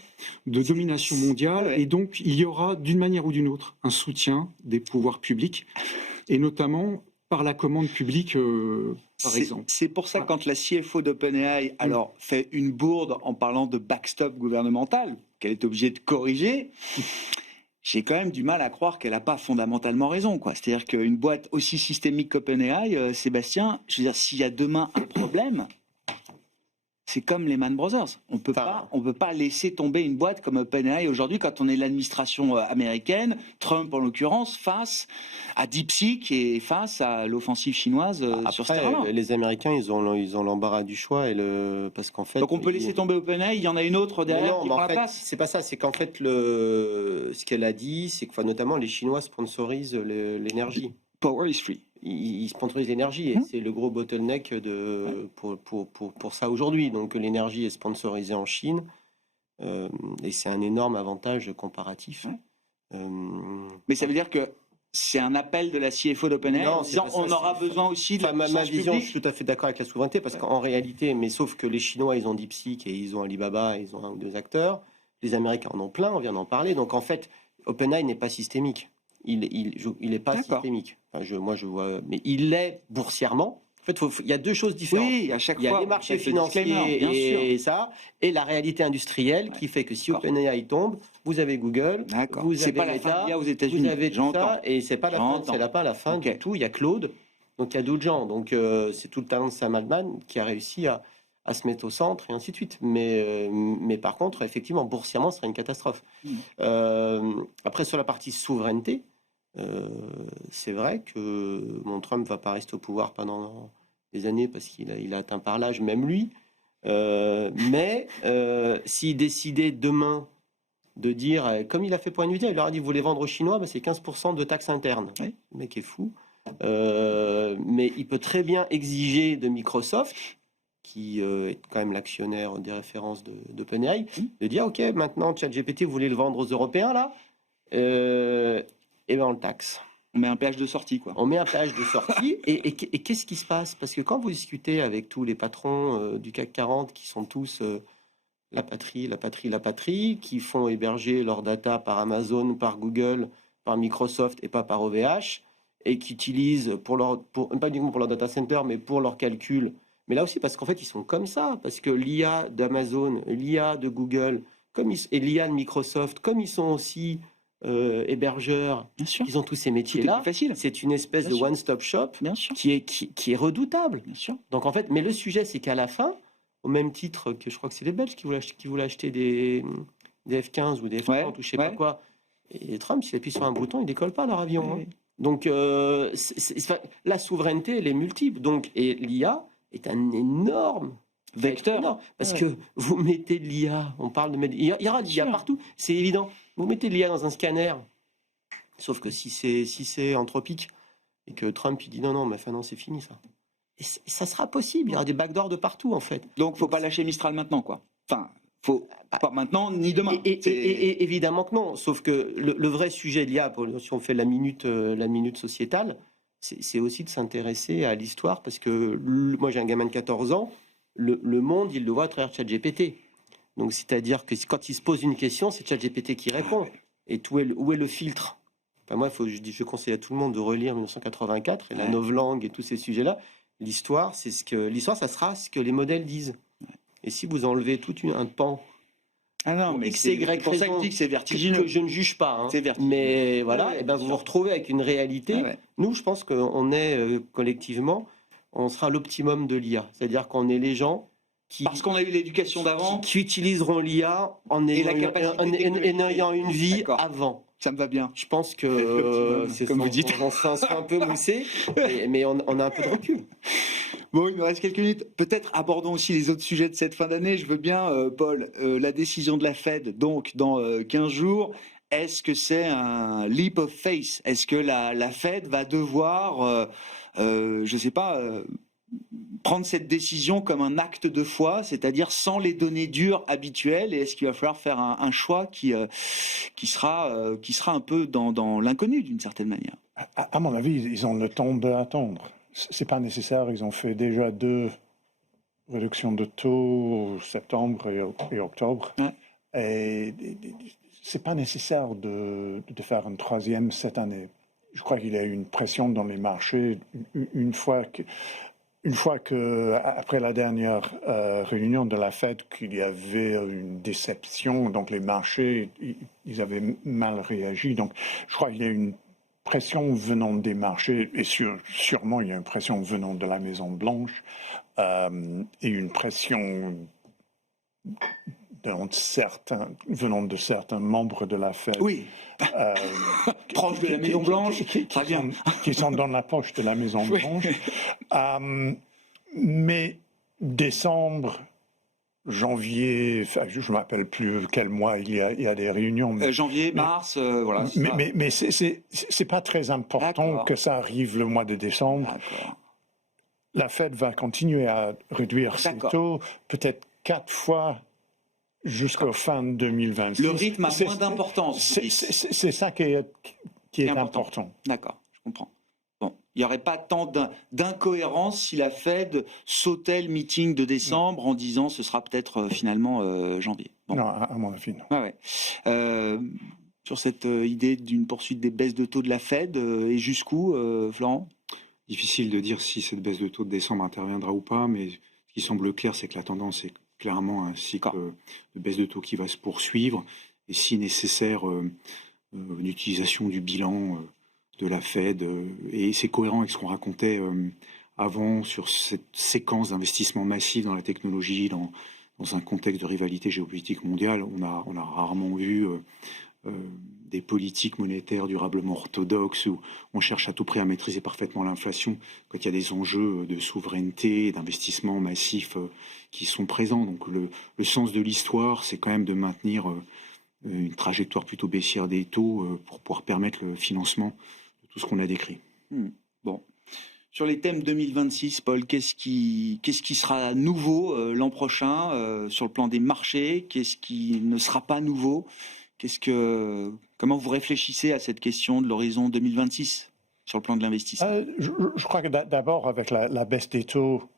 de domination mondiale, et donc il y aura d'une manière ou d'une autre un soutien des pouvoirs publics, et notamment par la commande publique, par exemple. C'est pour ça que quand la CFO d'OpenAI fait une bourde en parlant de backstop gouvernemental, qu'elle est obligée de corriger, j'ai quand même du mal à croire qu'elle n'a pas fondamentalement raison, quoi. C'est-à-dire qu'une boîte aussi systémique qu'OpenAI, Sébastien, je veux dire, s'il y a demain un problème, c'est comme Lehman Brothers. On peut pas laisser tomber une boîte comme OpenAI aujourd'hui quand on est l'administration américaine, Trump en l'occurrence, face à DeepSeek et face à l'offensive chinoise sur ce terrain-là. Les Américains, ils ont l'embarras du choix, parce qu'en fait. Donc on peut laisser tomber OpenAI, il y en a une autre derrière qui prend la place. C'est pas ça. C'est qu'en fait, ce qu'elle a dit, c'est que notamment les Chinois sponsorisent l'énergie. Power is free. Ils sponsorisent l'énergie, et c'est le gros bottleneck pour ça aujourd'hui. Donc l'énergie est sponsorisée en Chine, et c'est un énorme avantage comparatif. Mais ça veut dire que c'est un appel de la CFO d'OpenAI en disant on aura besoin aussi de la ma vision, publique. je suis tout à fait d'accord avec la souveraineté, parce qu'en réalité, mais sauf que les Chinois, ils ont DeepSeek et ils ont Alibaba, ils ont un ou deux acteurs. Les Américains en ont plein, on vient d'en parler. Donc en fait, OpenAI n'est pas systémique. Il n'est pas systémique. Enfin, moi, je vois, mais il l'est boursièrement. En fait, il y a deux choses différentes. Oui, à chaque fois. Il y a les marchés financiers et ça, et la réalité industrielle qui fait que si OpenAI tombe, vous avez Google, vous avez pas la fin de l'IA aux États-Unis. vous avez tout ça, et c'est pas la fin du tout. Il y a Claude, donc il y a d'autres gens. Donc c'est tout le talent de Sam Altman qui a réussi à se mettre au centre, et ainsi de suite. Mais par contre, effectivement, boursièrement, ce serait une catastrophe. Après, sur la partie souveraineté, c'est vrai que Trump ne va pas rester au pouvoir pendant des années parce qu'il a atteint par l'âge, même lui. Mais s'il décidait demain de dire, comme il a fait pour Nvidia, il leur a dit vous voulez vendre aux Chinois, c'est 15% de taxes internes. Le mec est fou. Mais il peut très bien exiger de Microsoft, qui est quand même l'actionnaire des références d'OpenAI, de dire ok, maintenant ChatGPT, vous voulez le vendre aux Européens là, et ben on le taxe. On met un péage de sortie, quoi. On met un péage de sortie, et qu'est-ce qui se passe? Parce que quand vous discutez avec tous les patrons du CAC 40, qui sont tous la patrie, qui font héberger leurs data par Amazon, par Google, par Microsoft et pas par OVH, et qui utilisent pas uniquement pour leur data center, mais pour leurs calculs. Mais là aussi, parce qu'en fait, ils sont comme ça, parce que l'IA d'Amazon, l'IA de Google, et l'IA de Microsoft, comme ils sont aussi hébergeurs, ils ont tous ces métiers-là. C'est une espèce de one-stop shop qui est redoutable. Donc en fait, mais le sujet, c'est qu'à la fin, au même titre que je crois que c'est les Belges qui voulaient acheter des F-15 ou des F-30 ou je sais pas quoi, et Trump, s'il appuie sur un bouton, il décolle pas leur avion. Donc la souveraineté, elle est multiple. Donc, et l'IA est un énorme vecteur, parce que vous mettez de l'IA, on parle de mettre, il y aura de l'IA partout, c'est évident. Vous mettez de l'IA dans un scanner, sauf que si c'est anthropique et que Trump il dit non, mais enfin non, c'est fini ça. Et ça sera possible, il y aura des backdoors de partout en fait. Donc faut pas lâcher Mistral maintenant, quoi. Enfin, faut pas maintenant ni demain. Et évidemment que non, sauf que le vrai sujet de l'IA, si on fait la minute sociétale, c'est aussi de s'intéresser à l'histoire, parce que moi j'ai un gamin de 14 ans, le monde il le voit à travers ChatGPT. Donc c'est-à-dire que quand il se pose une question, c'est ChatGPT qui répond. Et où est le filtre? Enfin, moi, je conseille à tout le monde de relire 1984 et la novlangue et tous ces sujets-là. L'histoire, ça sera ce que les modèles disent. Et si vous enlevez tout un pan, mais c'est pour ça que je dis que c'est vertigineux. Que je ne juge pas, mais voilà, et ben vous vous retrouvez avec une réalité. Nous, je pense qu'on est collectivement, on sera à l'optimum de l'IA. C'est-à-dire qu'on est les gens parce qu'on a eu l'éducation d'avant, qui utiliseront l'IA en ayant une vie avant. Ça me va bien. Je pense que c'est comme vous dites. On s'en sera un peu moussé, mais on a un peu de recul. Bon, il me reste quelques minutes. Peut-être abordons aussi les autres sujets de cette fin d'année. Je veux bien, Paul, la décision de la Fed, donc dans 15 jours. Est-ce que c'est un leap of faith? Est-ce que la Fed va devoir, je ne sais pas, prendre cette décision comme un acte de foi, c'est-à-dire sans les données dures habituelles? Et est-ce qu'il va falloir faire un choix qui sera un peu dans l'inconnu d'une certaine manière? À mon avis, ils ont le temps d'attendre. C'est pas nécessaire. Ils ont fait déjà 2 réductions de taux, septembre et octobre. Ouais. Et c'est pas nécessaire de faire une 3e cette année. Je crois qu'il y a eu une pression dans les marchés une fois que après la dernière réunion de la Fed, qu'il y avait une déception, donc les marchés, ils avaient mal réagi. Donc, je crois qu'il y a une pression venant des marchés, et sûrement il y a une pression venant de la Maison Blanche, et une pression venant de certains membres de la Fed. Oui. Proches de la Maison Blanche, qui sont dans la poche de la Maison Blanche. Mais décembre, janvier, je ne me rappelle plus quel mois il y a des réunions. Janvier, mars, voilà. Mais c'est pas très important que ça arrive le mois de décembre. D'accord. La Fed va continuer à réduire ses taux, peut-être 4 fois jusqu'au fin 2026. Le rythme a moins d'importance. C'est ça qui est important. D'accord, je comprends. Bon, il n'y aurait pas tant d'incohérence si la Fed sautait le meeting de décembre en disant ce sera peut-être finalement janvier. Bon. Non, à mon avis, non. Ouais. Sur cette idée d'une poursuite des baisses de taux de la Fed, et jusqu'où, Florent? Difficile de dire si cette baisse de taux de décembre interviendra ou pas, mais ce qui semble clair, c'est que la tendance est clairement un cycle de baisse de taux qui va se poursuivre, et si nécessaire, une utilisation du bilan de la Fed, et c'est cohérent avec ce qu'on racontait avant sur cette séquence d'investissement massif dans la technologie, dans un contexte de rivalité géopolitique mondiale. On a rarement vu des politiques monétaires durablement orthodoxes où on cherche à tout prix à maîtriser parfaitement l'inflation quand il y a des enjeux de souveraineté et d'investissement massif qui sont présents. Donc le sens de l'histoire, c'est quand même de maintenir une trajectoire plutôt baissière des taux pour pouvoir permettre le financement de tout ce qu'on a décrit. Bon. Sur les thèmes 2026, Paul, qu'est-ce qui sera nouveau l'an prochain sur le plan des marchés? Qu'est-ce qui ne sera pas nouveau? Comment vous réfléchissez à cette question de l'horizon 2026 sur le plan de l'investissement? Je crois que d'abord, avec la baisse des taux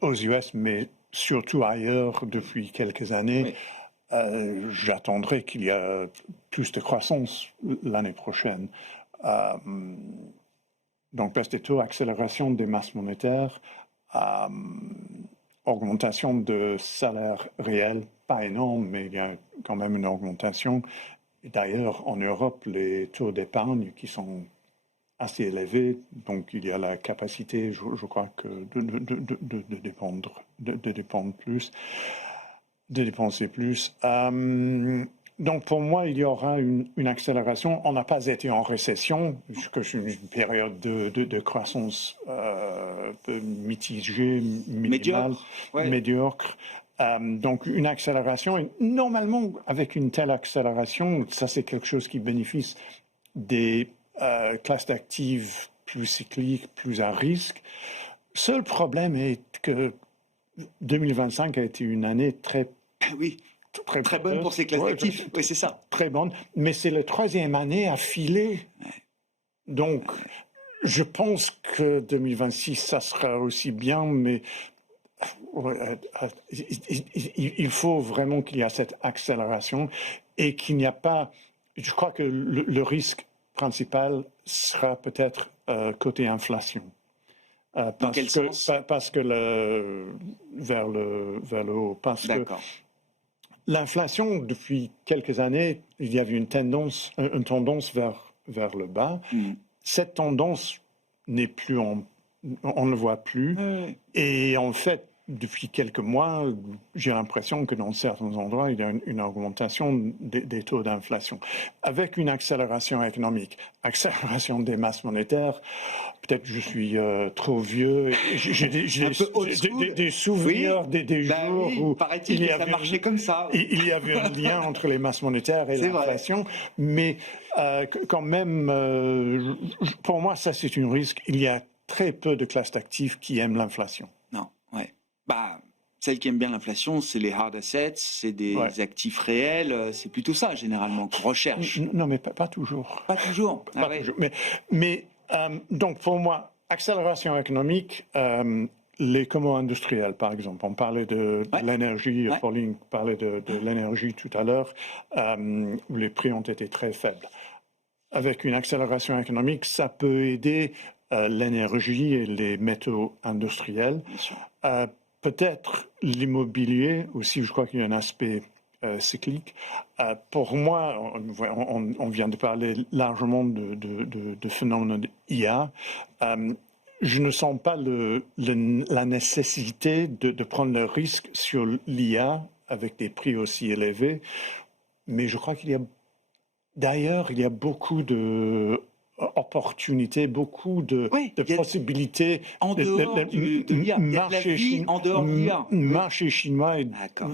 aux US, mais surtout ailleurs depuis quelques années, j'attendrai qu'il y ait plus de croissance l'année prochaine. Donc, baisse des taux, accélération des masses monétaires, augmentation de salaires réels, pas énorme, mais il y a quand même une augmentation. D'ailleurs, en Europe, les taux d'épargne qui sont assez élevés, donc il y a la capacité, je crois, que de dépenser plus. Donc pour moi, il y aura une accélération. On n'a pas été en récession, que c'est une période de croissance mitigée, minimale, médiocre. Donc une accélération, et normalement avec une telle accélération, ça c'est quelque chose qui bénéficie des classes d'actifs plus cycliques, plus à risque. Seul problème est que 2025 a été une année très bonne pour ces classes d'actifs. Oui, c'est ça. Très bonne, mais c'est la 3e année à filer. Donc je pense que 2026 ça sera aussi bien, mais il faut vraiment qu'il y ait cette accélération et qu'il n'y a pas... Je crois que le risque principal sera peut-être côté inflation. Parce que vers le haut. Parce que l'inflation, depuis quelques années, il y avait une tendance vers le bas. Cette tendance n'est plus On ne le voit plus. Ouais. Et en fait, depuis quelques mois, j'ai l'impression que dans certains endroits, il y a une augmentation des taux d'inflation. Avec une accélération économique, accélération des masses monétaires, peut-être que je suis trop vieux. J'ai des souvenirs des jours où paraît-il que ça marchait comme ça. Il y avait un lien entre les masses monétaires et l'inflation. Mais quand même, pour moi, ça c'est un risque. Il y a très peu de classes d'actifs qui aiment l'inflation. Non, ouais. Celles qui aiment bien l'inflation, c'est les hard assets, c'est des actifs réels, c'est plutôt ça généralement qu'on recherche. Non, mais pas toujours. Pas toujours. Pas toujours. Mais donc pour moi, accélération économique, les comos industriels, par exemple. On parlait de l'énergie, Pauline parlait de l'énergie tout à l'heure, où les prix ont été très faibles. Avec une accélération économique, ça peut aider l'énergie et les métaux industriels. Peut-être l'immobilier aussi, je crois qu'il y a un aspect cyclique. Pour moi, on vient de parler largement de phénomènes IA. Je ne sens pas la nécessité de prendre le risque sur l'IA avec des prix aussi élevés, mais je crois qu'il y a beaucoup de opportunités, beaucoup de possibilités. En dehors de l'IA, en dehors de l'IA. Le marché chinois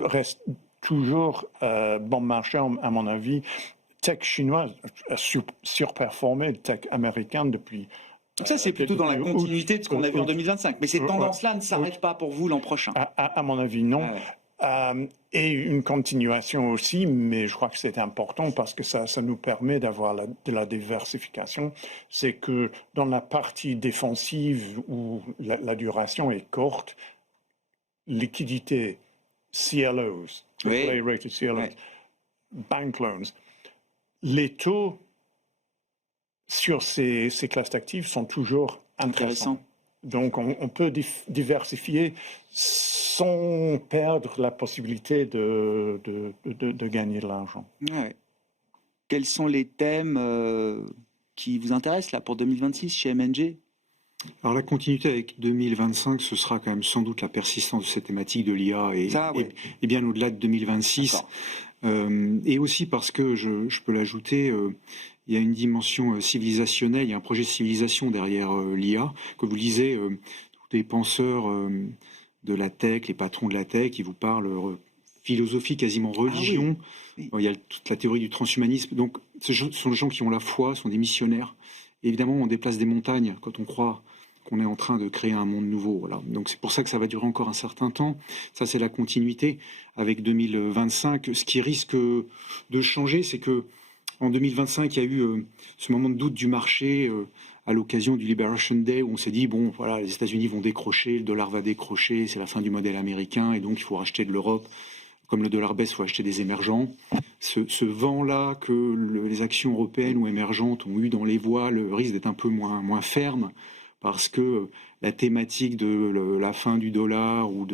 reste toujours bon marché, à mon avis. Tech chinois a surperformé le tech américain depuis... Donc ça, c'est plutôt dans la continuité de ce qu'on a vu en 2025. Mais ces tendances-là ne s'arrêtent pas pour vous l'an prochain. À mon avis, non. Et une continuation aussi, mais je crois que c'est important parce que ça nous permet d'avoir de la diversification. C'est que dans la partie défensive où la duration est courte, liquidité, CLOs, rated CLOs, bank loans, les taux sur ces classes d'actifs sont toujours intéressants. Donc, on peut diversifier sans perdre la possibilité de gagner de l'argent. Ouais. Quels sont les thèmes qui vous intéressent là, pour 2026 chez MNG ? Alors, la continuité avec 2025, ce sera quand même sans doute la persistance de cette thématique de l'IA et bien au-delà de 2026. Et aussi parce que, je peux l'ajouter... il y a une dimension civilisationnelle, il y a un projet de civilisation derrière l'IA. Comme vous le disiez, tous les penseurs de la tech, les patrons de la tech, qui vous parlent philosophie, quasiment religion. Il y a toute la théorie du transhumanisme. Donc, ce sont des gens qui ont la foi, sont des missionnaires. Et évidemment, on déplace des montagnes quand on croit qu'on est en train de créer un monde nouveau. Voilà. Donc, c'est pour ça que ça va durer encore un certain temps. Ça, c'est la continuité avec 2025. Ce qui risque de changer, c'est que en 2025, il y a eu ce moment de doute du marché à l'occasion du Liberation Day où on s'est dit, bon, voilà, les États-Unis vont décrocher, le dollar va décrocher, c'est la fin du modèle américain et donc il faut racheter de l'Europe. Comme le dollar baisse, il faut acheter des émergents. Ce vent-là que les actions européennes ou émergentes ont eu dans les voiles risque d'être un peu moins ferme parce que la thématique de la fin du dollar ou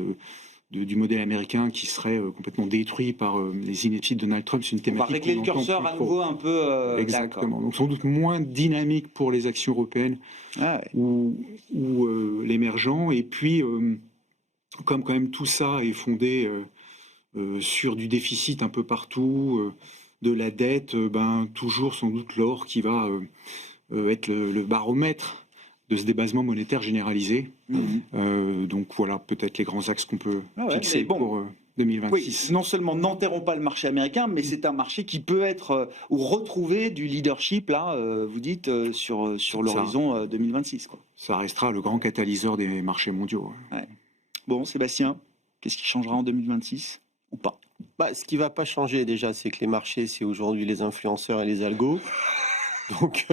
du modèle américain qui serait complètement détruit par les initiatives de Donald Trump, c'est une thématique. On va régler le curseur à nouveau un peu. Exactement. Donc sans doute moins dynamique pour les actions européennes ou l'émergent. Et puis, comme quand même tout ça est fondé sur du déficit un peu partout, de la dette, toujours sans doute l'or qui va être le baromètre de ce débasement monétaire généralisé. Donc voilà, peut-être les grands axes qu'on peut fixer pour 2026. Oui, non seulement n'enterrons pas le marché américain, mais c'est un marché qui peut être ou retrouver du leadership, là, vous dites, sur l'horizon 2026. Quoi. Ça restera le grand catalyseur des marchés mondiaux. Ouais. Bon, Sébastien, qu'est-ce qui changera en 2026 ou pas ? Ce qui ne va pas changer déjà, c'est que les marchés, c'est aujourd'hui les influenceurs et les algos. Donc,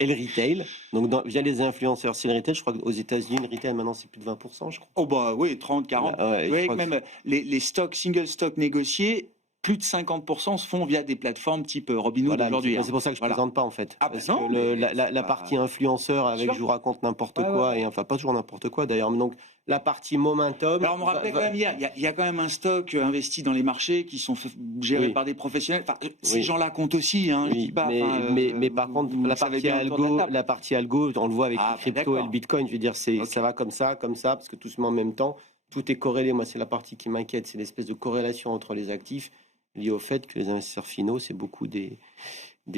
et le retail. Donc, via les influenceurs, c'est le retail. Je crois qu'aux États-Unis, le retail, maintenant, c'est plus de 20%, je crois. Oh, oui, 30, 40. Vous voyez que même les stocks, single stocks négociés plus de 50% se font via des plateformes type Robinhood aujourd'hui. C'est pour ça que je ne plaisante pas en fait. Ah, parce non, que la partie influenceur avec je vous raconte n'importe quoi, et enfin pas toujours n'importe quoi d'ailleurs, donc la partie momentum. Alors on me rappelait quand même hier, il y a quand même un stock investi dans les marchés qui sont gérés par des professionnels. Enfin, ces gens-là comptent aussi, hein, je dis pas. Mais par contre, la partie algo, on le voit avec les cryptos et le bitcoin, je veux dire, ça va comme ça, parce que tout se met en même temps, tout est corrélé. Moi, c'est la partie qui m'inquiète, c'est l'espèce de corrélation entre les actifs liée au fait que les investisseurs finaux, c'est beaucoup des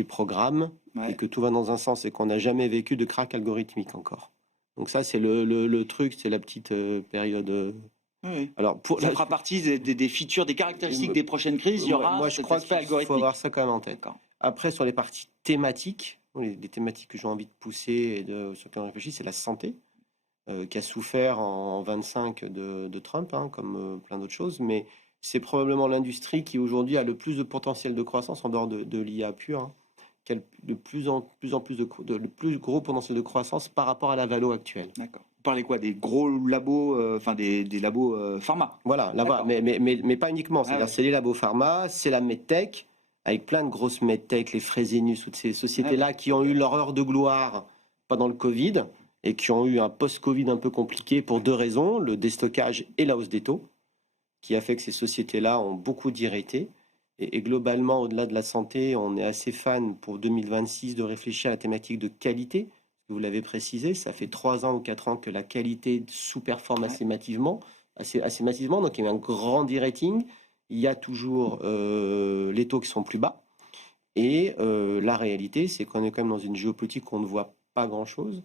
programmes, et que tout va dans un sens, et qu'on n'a jamais vécu de crack algorithmique encore. Donc ça, c'est le truc, c'est la petite période. Oui. Alors ça fera partie des features, des caractéristiques des prochaines crises. Il y aura moi, je crois qu'il faut avoir ça quand même en tête. Après, sur les parties thématiques, les thématiques que j'ai envie de pousser et sur lesquelles on réfléchit, c'est la santé, qui a souffert en 25 de Trump, hein, comme plein d'autres choses, mais c'est probablement l'industrie qui aujourd'hui a le plus de potentiel de croissance en dehors de l'IA pure, hein, qui a le plus gros potentiel de croissance par rapport à la valo actuelle. D'accord. Vous parlez quoi, des gros labos, des labos pharma? Voilà, là-bas, mais pas uniquement. C'est-à-dire, c'est les labos pharma, c'est la medtech, avec plein de grosses medtech, les Fresenius, toutes ces sociétés-là qui ont eu leur heure de gloire pendant le Covid et qui ont eu un post-Covid un peu compliqué pour deux raisons, le déstockage et la hausse des taux, qui a fait que ces sociétés-là ont beaucoup d'irrités. Et globalement, au-delà de la santé, on est assez fan pour 2026 de réfléchir à la thématique de qualité. Vous l'avez précisé, ça fait 3 ans ou 4 ans que la qualité sous-performe assez massivement. Donc il y a eu un grand de-rating. Il y a toujours les taux qui sont plus bas. Et la réalité, c'est qu'on est quand même dans une géopolitique où on ne voit pas grand-chose.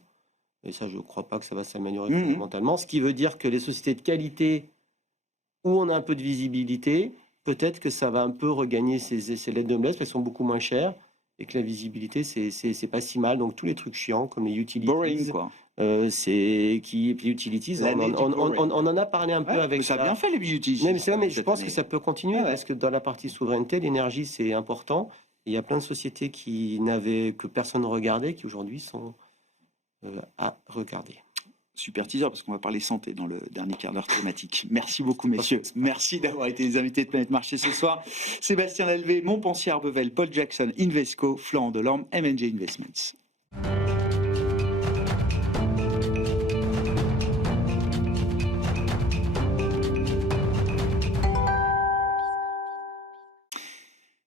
Et ça, je ne crois pas que ça va s'améliorer fondamentalement. Ce qui veut dire que les sociétés de qualité, où on a un peu de visibilité, peut-être que ça va un peu regagner ces lettres de noblesse parce qu'elles sont beaucoup moins chères et que la visibilité, c'est pas si mal. Donc tous les trucs chiants comme les utilities, boring, quoi. Utilities, on en a parlé un peu avec ça. Ça a bien fait les utilities. Mais je pense que ça peut continuer parce que dans la partie souveraineté, l'énergie c'est important. Il y a plein de sociétés que personne ne regardait, qui aujourd'hui sont à regarder. Super teaser parce qu'on va parler santé dans le dernier quart d'heure thématique. Merci beaucoup messieurs. Merci d'avoir été les invités de Planète Marché ce soir. Sébastien Lalvé, Montpensier Arbevel, Paul Jackson, Invesco, Florent Delorme, M&G Investments.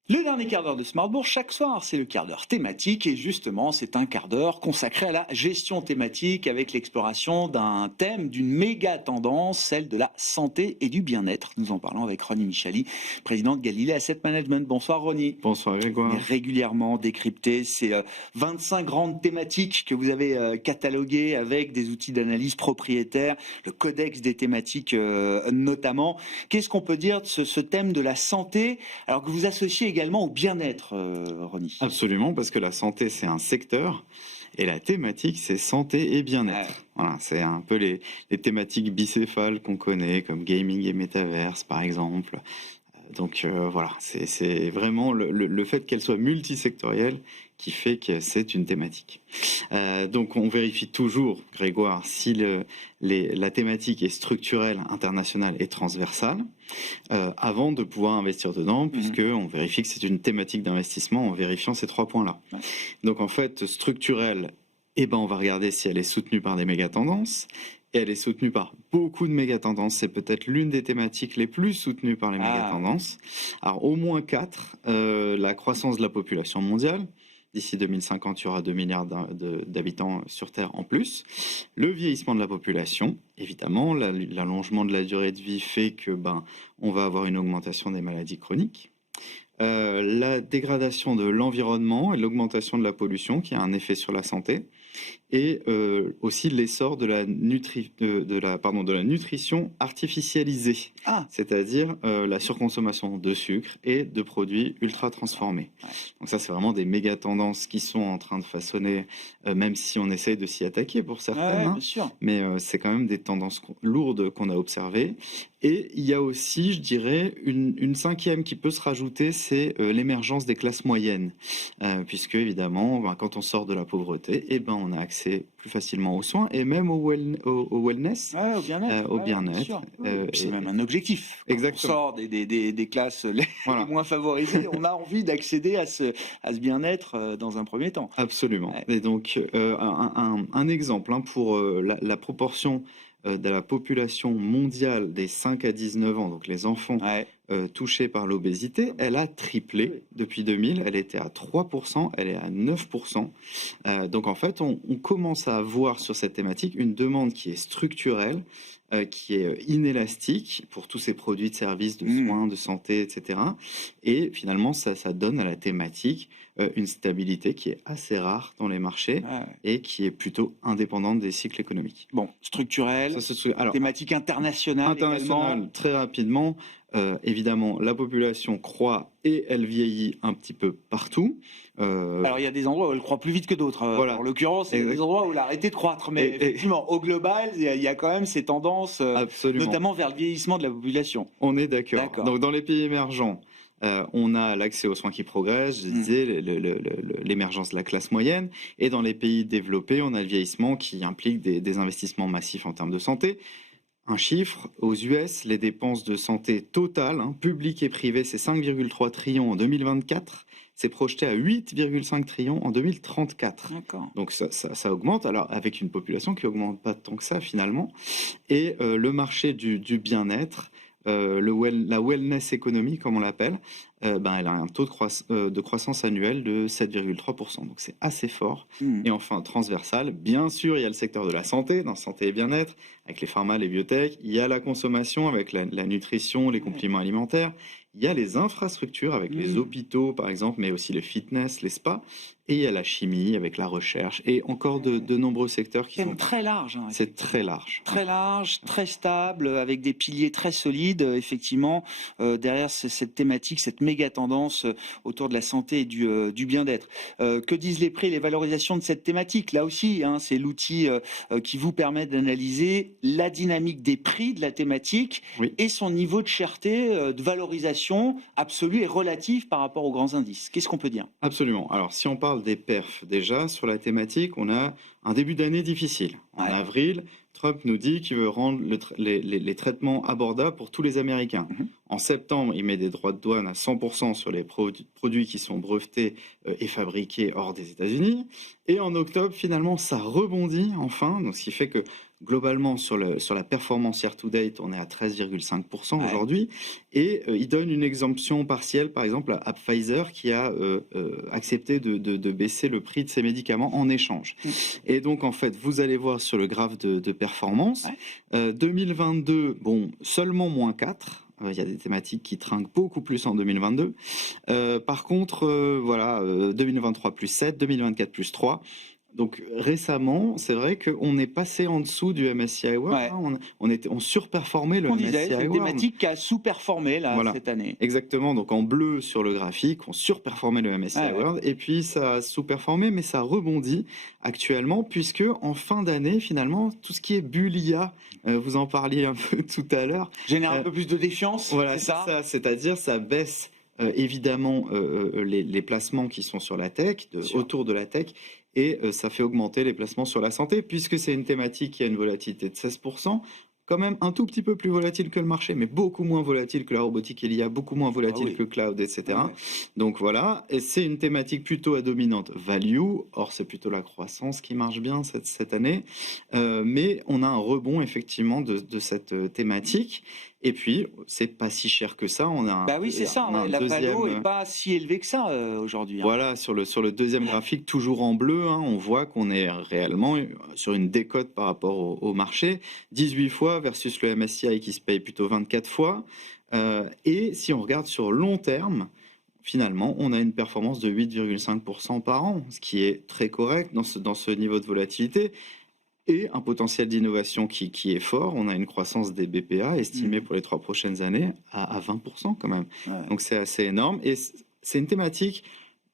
Le dernier quart d'heure de Smart Bourse, chaque soir, c'est le quart d'heure thématique et justement, c'est un quart d'heure consacré à la gestion thématique avec l'exploration d'un thème, d'une méga tendance, celle de la santé et du bien-être. Nous en parlons avec Ronnie Michali, président de Galilée Asset Management. Bonsoir Ronnie. Bonsoir Grégoire. Régulièrement décrypté ces 25 grandes thématiques que vous avez cataloguées avec des outils d'analyse propriétaires, le codex des thématiques notamment. Qu'est-ce qu'on peut dire de ce thème de la santé, alors que vous associez également au bien-être, Ronnie? Absolument, parce que la santé, c'est un secteur, et la thématique, c'est santé et bien-être. Voilà, c'est un peu les thématiques bicéphales qu'on connaît, comme gaming et métaverse, par exemple. Donc voilà, c'est vraiment le fait qu'elle soit multisectorielle qui fait que c'est une thématique. Donc on vérifie toujours, Grégoire, si la thématique est structurelle, internationale et transversale, avant de pouvoir investir dedans, puisqu'on vérifie que c'est une thématique d'investissement en vérifiant ces 3 points-là. Donc en fait, structurelle, on va regarder si elle est soutenue par des méga-tendances. Et elle est soutenue par beaucoup de méga-tendances. C'est peut-être l'une des thématiques les plus soutenues par les méga-tendances. Alors, au moins 4, la croissance de la population mondiale. D'ici 2050, il y aura 2 milliards d'habitants sur Terre en plus. Le vieillissement de la population, évidemment. L'allongement de la durée de vie fait que on va avoir une augmentation des maladies chroniques. La dégradation de l'environnement et l'augmentation de la pollution qui a un effet sur la santé. Et aussi l'essor de la nutrition artificialisée, c'est-à-dire la surconsommation de sucre et de produits ultra transformés. Donc ça, c'est vraiment des méga tendances qui sont en train de façonner, même si on essaye de s'y attaquer pour certaines, bien sûr. mais c'est quand même des tendances lourdes qu'on a observées. Et il y a aussi, je dirais, une cinquième qui peut se rajouter, c'est l'émergence des classes moyennes. Puisque, évidemment, quand on sort de la pauvreté, on a accès plus facilement aux soins et même au wellness. Au bien-être. Au bien-être. C'est même un objectif. Quand Exactement. on sort des classes les moins favorisées, on a envie d'accéder à ce bien-être dans un premier temps. Absolument. Et donc, un exemple pour la proportion de la population mondiale des 5 à 19 ans, donc les enfants touchés par l'obésité, elle a triplé depuis 2000. Elle était à 3%, elle est à 9%. Donc en fait, on commence à avoir sur cette thématique une demande qui est structurelle, qui est inélastique pour tous ces produits de services, de soins, de santé, etc. Et finalement, ça donne à la thématique une stabilité qui est assez rare dans les marchés et qui est plutôt indépendante des cycles économiques. Bon, structurel, thématique internationale également. Très rapidement. Évidemment, la population croît et elle vieillit un petit peu partout. Alors, il y a des endroits où elle croît plus vite que d'autres. En l'occurrence, il y a des endroits où elle a arrêté de croître. Mais effectivement, au global, il y a quand même ces tendances, notamment vers le vieillissement de la population. On est d'accord. Donc, dans les pays émergents, on a l'accès aux soins qui progresse, je disais, l'émergence de la classe moyenne. Et dans les pays développés, on a le vieillissement qui implique des investissements massifs en termes de santé. Un chiffre, aux US, les dépenses de santé totales, publiques et privées, c'est 5,3 trillions en 2024. C'est projeté à 8,5 trillions en 2034. Donc ça augmente, alors avec une population qui augmente pas tant que ça finalement. Et le marché du bien-être, la wellness economy, comme on l'appelle, elle a un taux de croissance annuel de 7,3%. Donc c'est assez fort. Et enfin, transversal, bien sûr, il y a le secteur de la santé, dans santé et bien-être, avec les pharma, les biotech. Il y a la consommation avec la nutrition, les compléments alimentaires. Il y a les infrastructures avec les hôpitaux, par exemple, mais aussi le fitness, les spas. Et il y a la chimie avec la recherche et encore de nombreux secteurs qui sont très larges. C'est très large. Très large, très stable, avec des piliers très solides. Effectivement, derrière cette thématique, cette méga tendance autour de la santé et du bien-être. Que disent les prix et les valorisations de cette thématique? Là aussi, c'est l'outil qui vous permet d'analyser la dynamique des prix de la thématique et son niveau de cherté, de valorisation absolue et relative par rapport aux grands indices. Qu'est-ce qu'on peut dire? Absolument. Alors, si on parle des perfs, déjà, sur la thématique, on a un début d'année difficile. En avril, Trump nous dit qu'il veut rendre les traitements abordables pour tous les Américains. En septembre, il met des droits de douane à 100% sur les produits qui sont brevetés et fabriqués hors des États-Unis. Et en octobre, finalement, ça rebondit enfin. Donc, ce qui fait que globalement, sur la performance year-to-date, on est à 13,5% aujourd'hui. Et il donne une exemption partielle, par exemple, à Pfizer, qui a accepté de baisser le prix de ses médicaments en échange. Et donc, en fait, vous allez voir sur le graphe de performance, 2022, seulement moins 4. Il y a des thématiques qui trinquent beaucoup plus en 2022. Par contre, 2023 plus 7, 2024 plus 3. Donc récemment, c'est vrai qu'on est passé en dessous du MSCI World. On surperformait le MSCI World. C'est une thématique qui a sous-performé cette année. Exactement. Donc en bleu sur le graphique, on surperformait le MSCI World. Et puis ça a sous-performé, mais ça rebondit actuellement, puisque en fin d'année, finalement, tout ce qui est bulle IA, vous en parliez un peu tout à l'heure, génère un peu plus de défiance. Voilà, c'est ça. C'est-à-dire, ça baisse évidemment les placements qui sont sur la tech, autour de la tech. Et ça fait augmenter les placements sur la santé, puisque c'est une thématique qui a une volatilité de 16%, quand même un tout petit peu plus volatile que le marché, mais beaucoup moins volatile que la robotique et l'IA, beaucoup moins volatile que le cloud, etc. Donc voilà, et c'est une thématique plutôt à dominante value, or c'est plutôt la croissance qui marche bien cette année, mais on a un rebond effectivement de cette thématique. Et puis, c'est pas si cher que ça. On a la valo n'est pas si élevée que ça aujourd'hui. Voilà, sur le deuxième graphique, toujours en bleu, on voit qu'on est réellement sur une décote par rapport au marché. 18 fois versus le MSCI qui se paye plutôt 24 fois. Et si on regarde sur long terme, finalement, on a une performance de 8,5% par an, ce qui est très correct dans ce niveau de volatilité. Et un potentiel d'innovation qui est fort. On a une croissance des BPA estimée pour les 3 prochaines années à 20% quand même. Donc c'est assez énorme. Et c'est une thématique,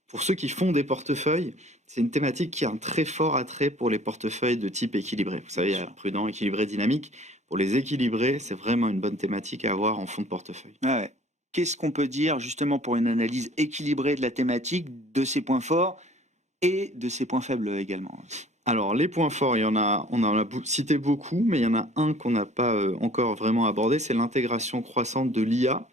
pour ceux qui font des portefeuilles, c'est une thématique qui a un très fort attrait pour les portefeuilles de type équilibré. Vous savez, il y a prudent, équilibré, dynamique. pour les équilibrer, c'est vraiment une bonne thématique à avoir en fond de portefeuille. Ouais. Qu'est-ce qu'on peut dire justement pour une analyse équilibrée de la thématique, de ses points forts et de ses points faibles également? Alors, les points forts, on en a cité beaucoup, mais il y en a un qu'on n'a pas encore vraiment abordé, c'est l'intégration croissante de l'IA,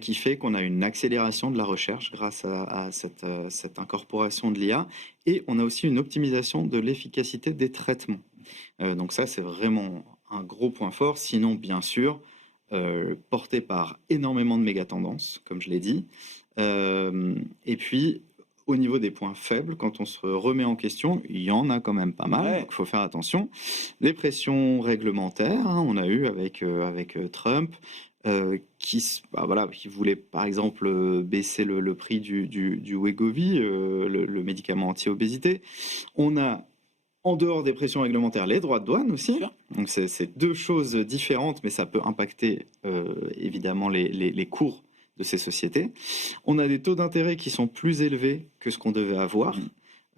qui fait qu'on a une accélération de la recherche grâce à cette incorporation de l'IA, et on a aussi une optimisation de l'efficacité des traitements. Donc ça, c'est vraiment un gros point fort, sinon, bien sûr, porté par énormément de méga-tendances, comme je l'ai dit. Et puis, au niveau des points faibles, quand on se remet en question, il y en a quand même pas mal, Ouais. donc il faut faire attention. Les pressions réglementaires, hein, on a eu avec Trump, qui voulait par exemple baisser le prix du Wegovy, le médicament anti-obésité. On a, en dehors des pressions réglementaires, les droits de douane aussi. Sûr. Donc c'est deux choses différentes, mais ça peut impacter évidemment les cours de ces sociétés. On a des taux d'intérêt qui sont plus élevés que ce qu'on devait avoir.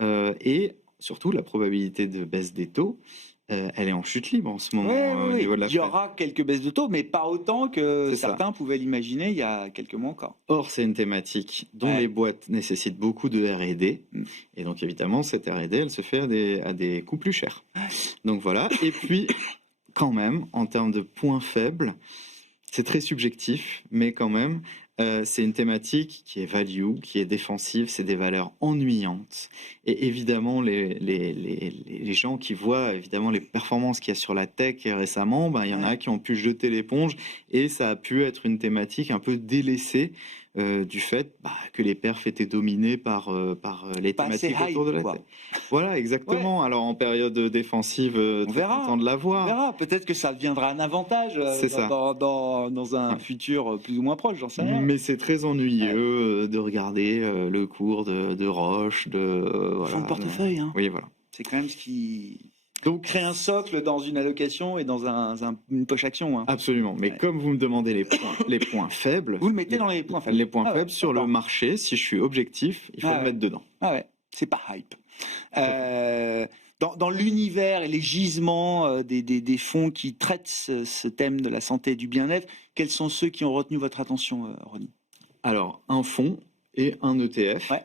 Et surtout, la probabilité de baisse des taux, elle est en chute libre en ce moment au niveau de la Il y Fed. aura quelques baisses de taux, mais pas autant que C'est ça. certains pouvaient l'imaginer il y a quelques mois encore. Or, c'est une thématique dont Ouais. les boîtes nécessitent beaucoup de R&D. Mm. Et donc, évidemment, cette R&D, elle se fait à des coûts plus chers. Donc, voilà. Et puis, quand même, en termes de points faibles, c'est très subjectif, mais quand même, c'est une thématique qui est value, qui est défensive, c'est des valeurs ennuyantes. Et évidemment, les gens qui voient évidemment les performances qu'il y a sur la tech récemment, il y en a qui ont pu jeter l'éponge, et ça a pu être une thématique un peu délaissée du fait que les perfs étaient dominés par les Pas assez thématiques autour de hype, la quoi. tech. Voilà, exactement. Alors en période défensive, très verra. content de la On voir. verra, peut-être que ça deviendra un avantage C'est ça. dans un Ouais. futur plus ou moins proche, j'en sais rien. Mais c'est très ennuyeux de regarder le cours de Roche, Fonds voilà. de portefeuille, hein. Oui, voilà. C'est quand même ce qui Donc, crée un socle dans une allocation et dans une poche action, hein. absolument. Mais Ouais. comme vous me demandez les points faibles, Vous le mettez dans les points faibles. les points Ah ouais, faibles sur le d'accord. marché, si je suis objectif, il faut Ah le ouais. mettre dedans. Ah ouais, c'est pas hype. Dans l'univers et les gisements des fonds qui traitent ce thème de la santé et du bien-être, quels sont ceux qui ont retenu votre attention, Ronnie? Alors, un fonds et un ETF. Ouais.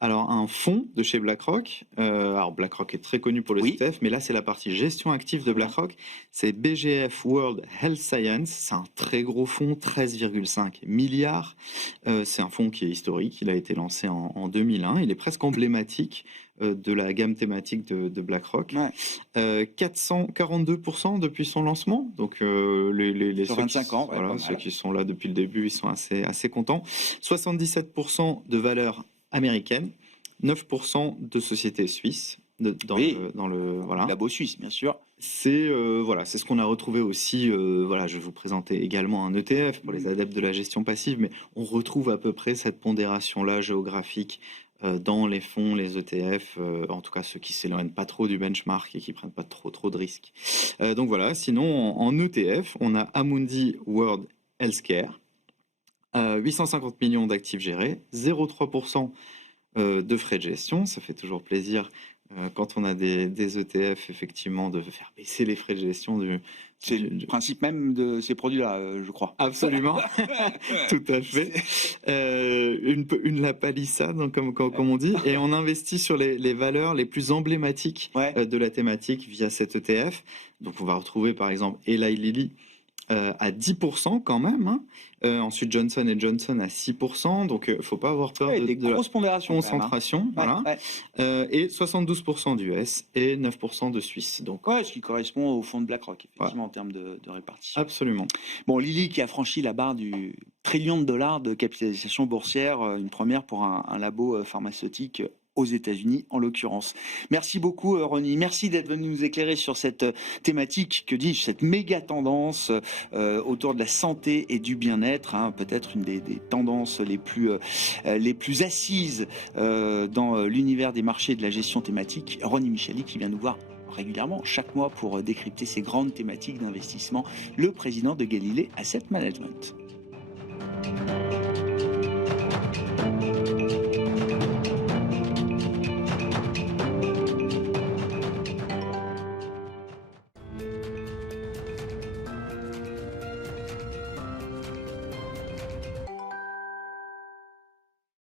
Alors, un fonds de chez BlackRock. Alors, BlackRock est très connu pour les Oui. ETF, mais là, c'est la partie gestion active de BlackRock. C'est BGF World Health Science. C'est un très gros fonds, 13,5 milliards. C'est un fonds qui est historique. Il a été lancé en 2001. Il est presque emblématique de la gamme thématique de BlackRock. Ouais. 442% depuis son lancement. Donc, les Sur ceux 25 ans, ouais, voilà, pas mal. ceux qui sont là depuis le début, ils sont assez contents. 77% de valeur américaine, 9% de sociétés suisses. Oui. Voilà. Labo suisse, bien sûr. C'est c'est ce qu'on a retrouvé aussi. Je vais vous présenter également un ETF pour les adeptes de la gestion passive, mais on retrouve à peu près cette pondération-là géographique dans les fonds, les ETF, en tout cas ceux qui s'éloignent pas trop du benchmark et qui prennent pas trop de risques. Donc voilà. Sinon, en ETF, on a Amundi World Healthcare, 850 millions d'actifs gérés, 0,3% de frais de gestion. Ça fait toujours plaisir quand on a des ETF, effectivement, de faire baisser les frais de gestion C'est le principe même de ces produits-là, je crois. Absolument, tout à fait. La palissade, donc, comme on dit, et on investit sur les valeurs les plus emblématiques de la thématique via cet ETF. Donc on va retrouver par exemple Eli Lilly à 10% quand même, hein. Ensuite Johnson & Johnson à 6%, donc il ne faut pas avoir peur de la grosses pondérations, concentration. quand même, hein. Voilà. Et 72% d'US et 9% de Suisse. Donc, ce qui correspond au fonds de BlackRock, effectivement, en termes de répartition. Absolument. Bon, Lilly qui a franchi la barre du trillion de dollars de capitalisation boursière, une première pour un labo pharmaceutique aux États-Unis en l'occurrence. Merci beaucoup Ronnie, merci d'être venu nous éclairer sur cette thématique, que dis-je, cette méga tendance autour de la santé et du bien-être, hein, peut-être une des tendances les plus assises dans l'univers des marchés et de la gestion thématique. Ronnie Micheli qui vient nous voir régulièrement chaque mois pour décrypter ces grandes thématiques d'investissement, le président de Galilée Asset Management.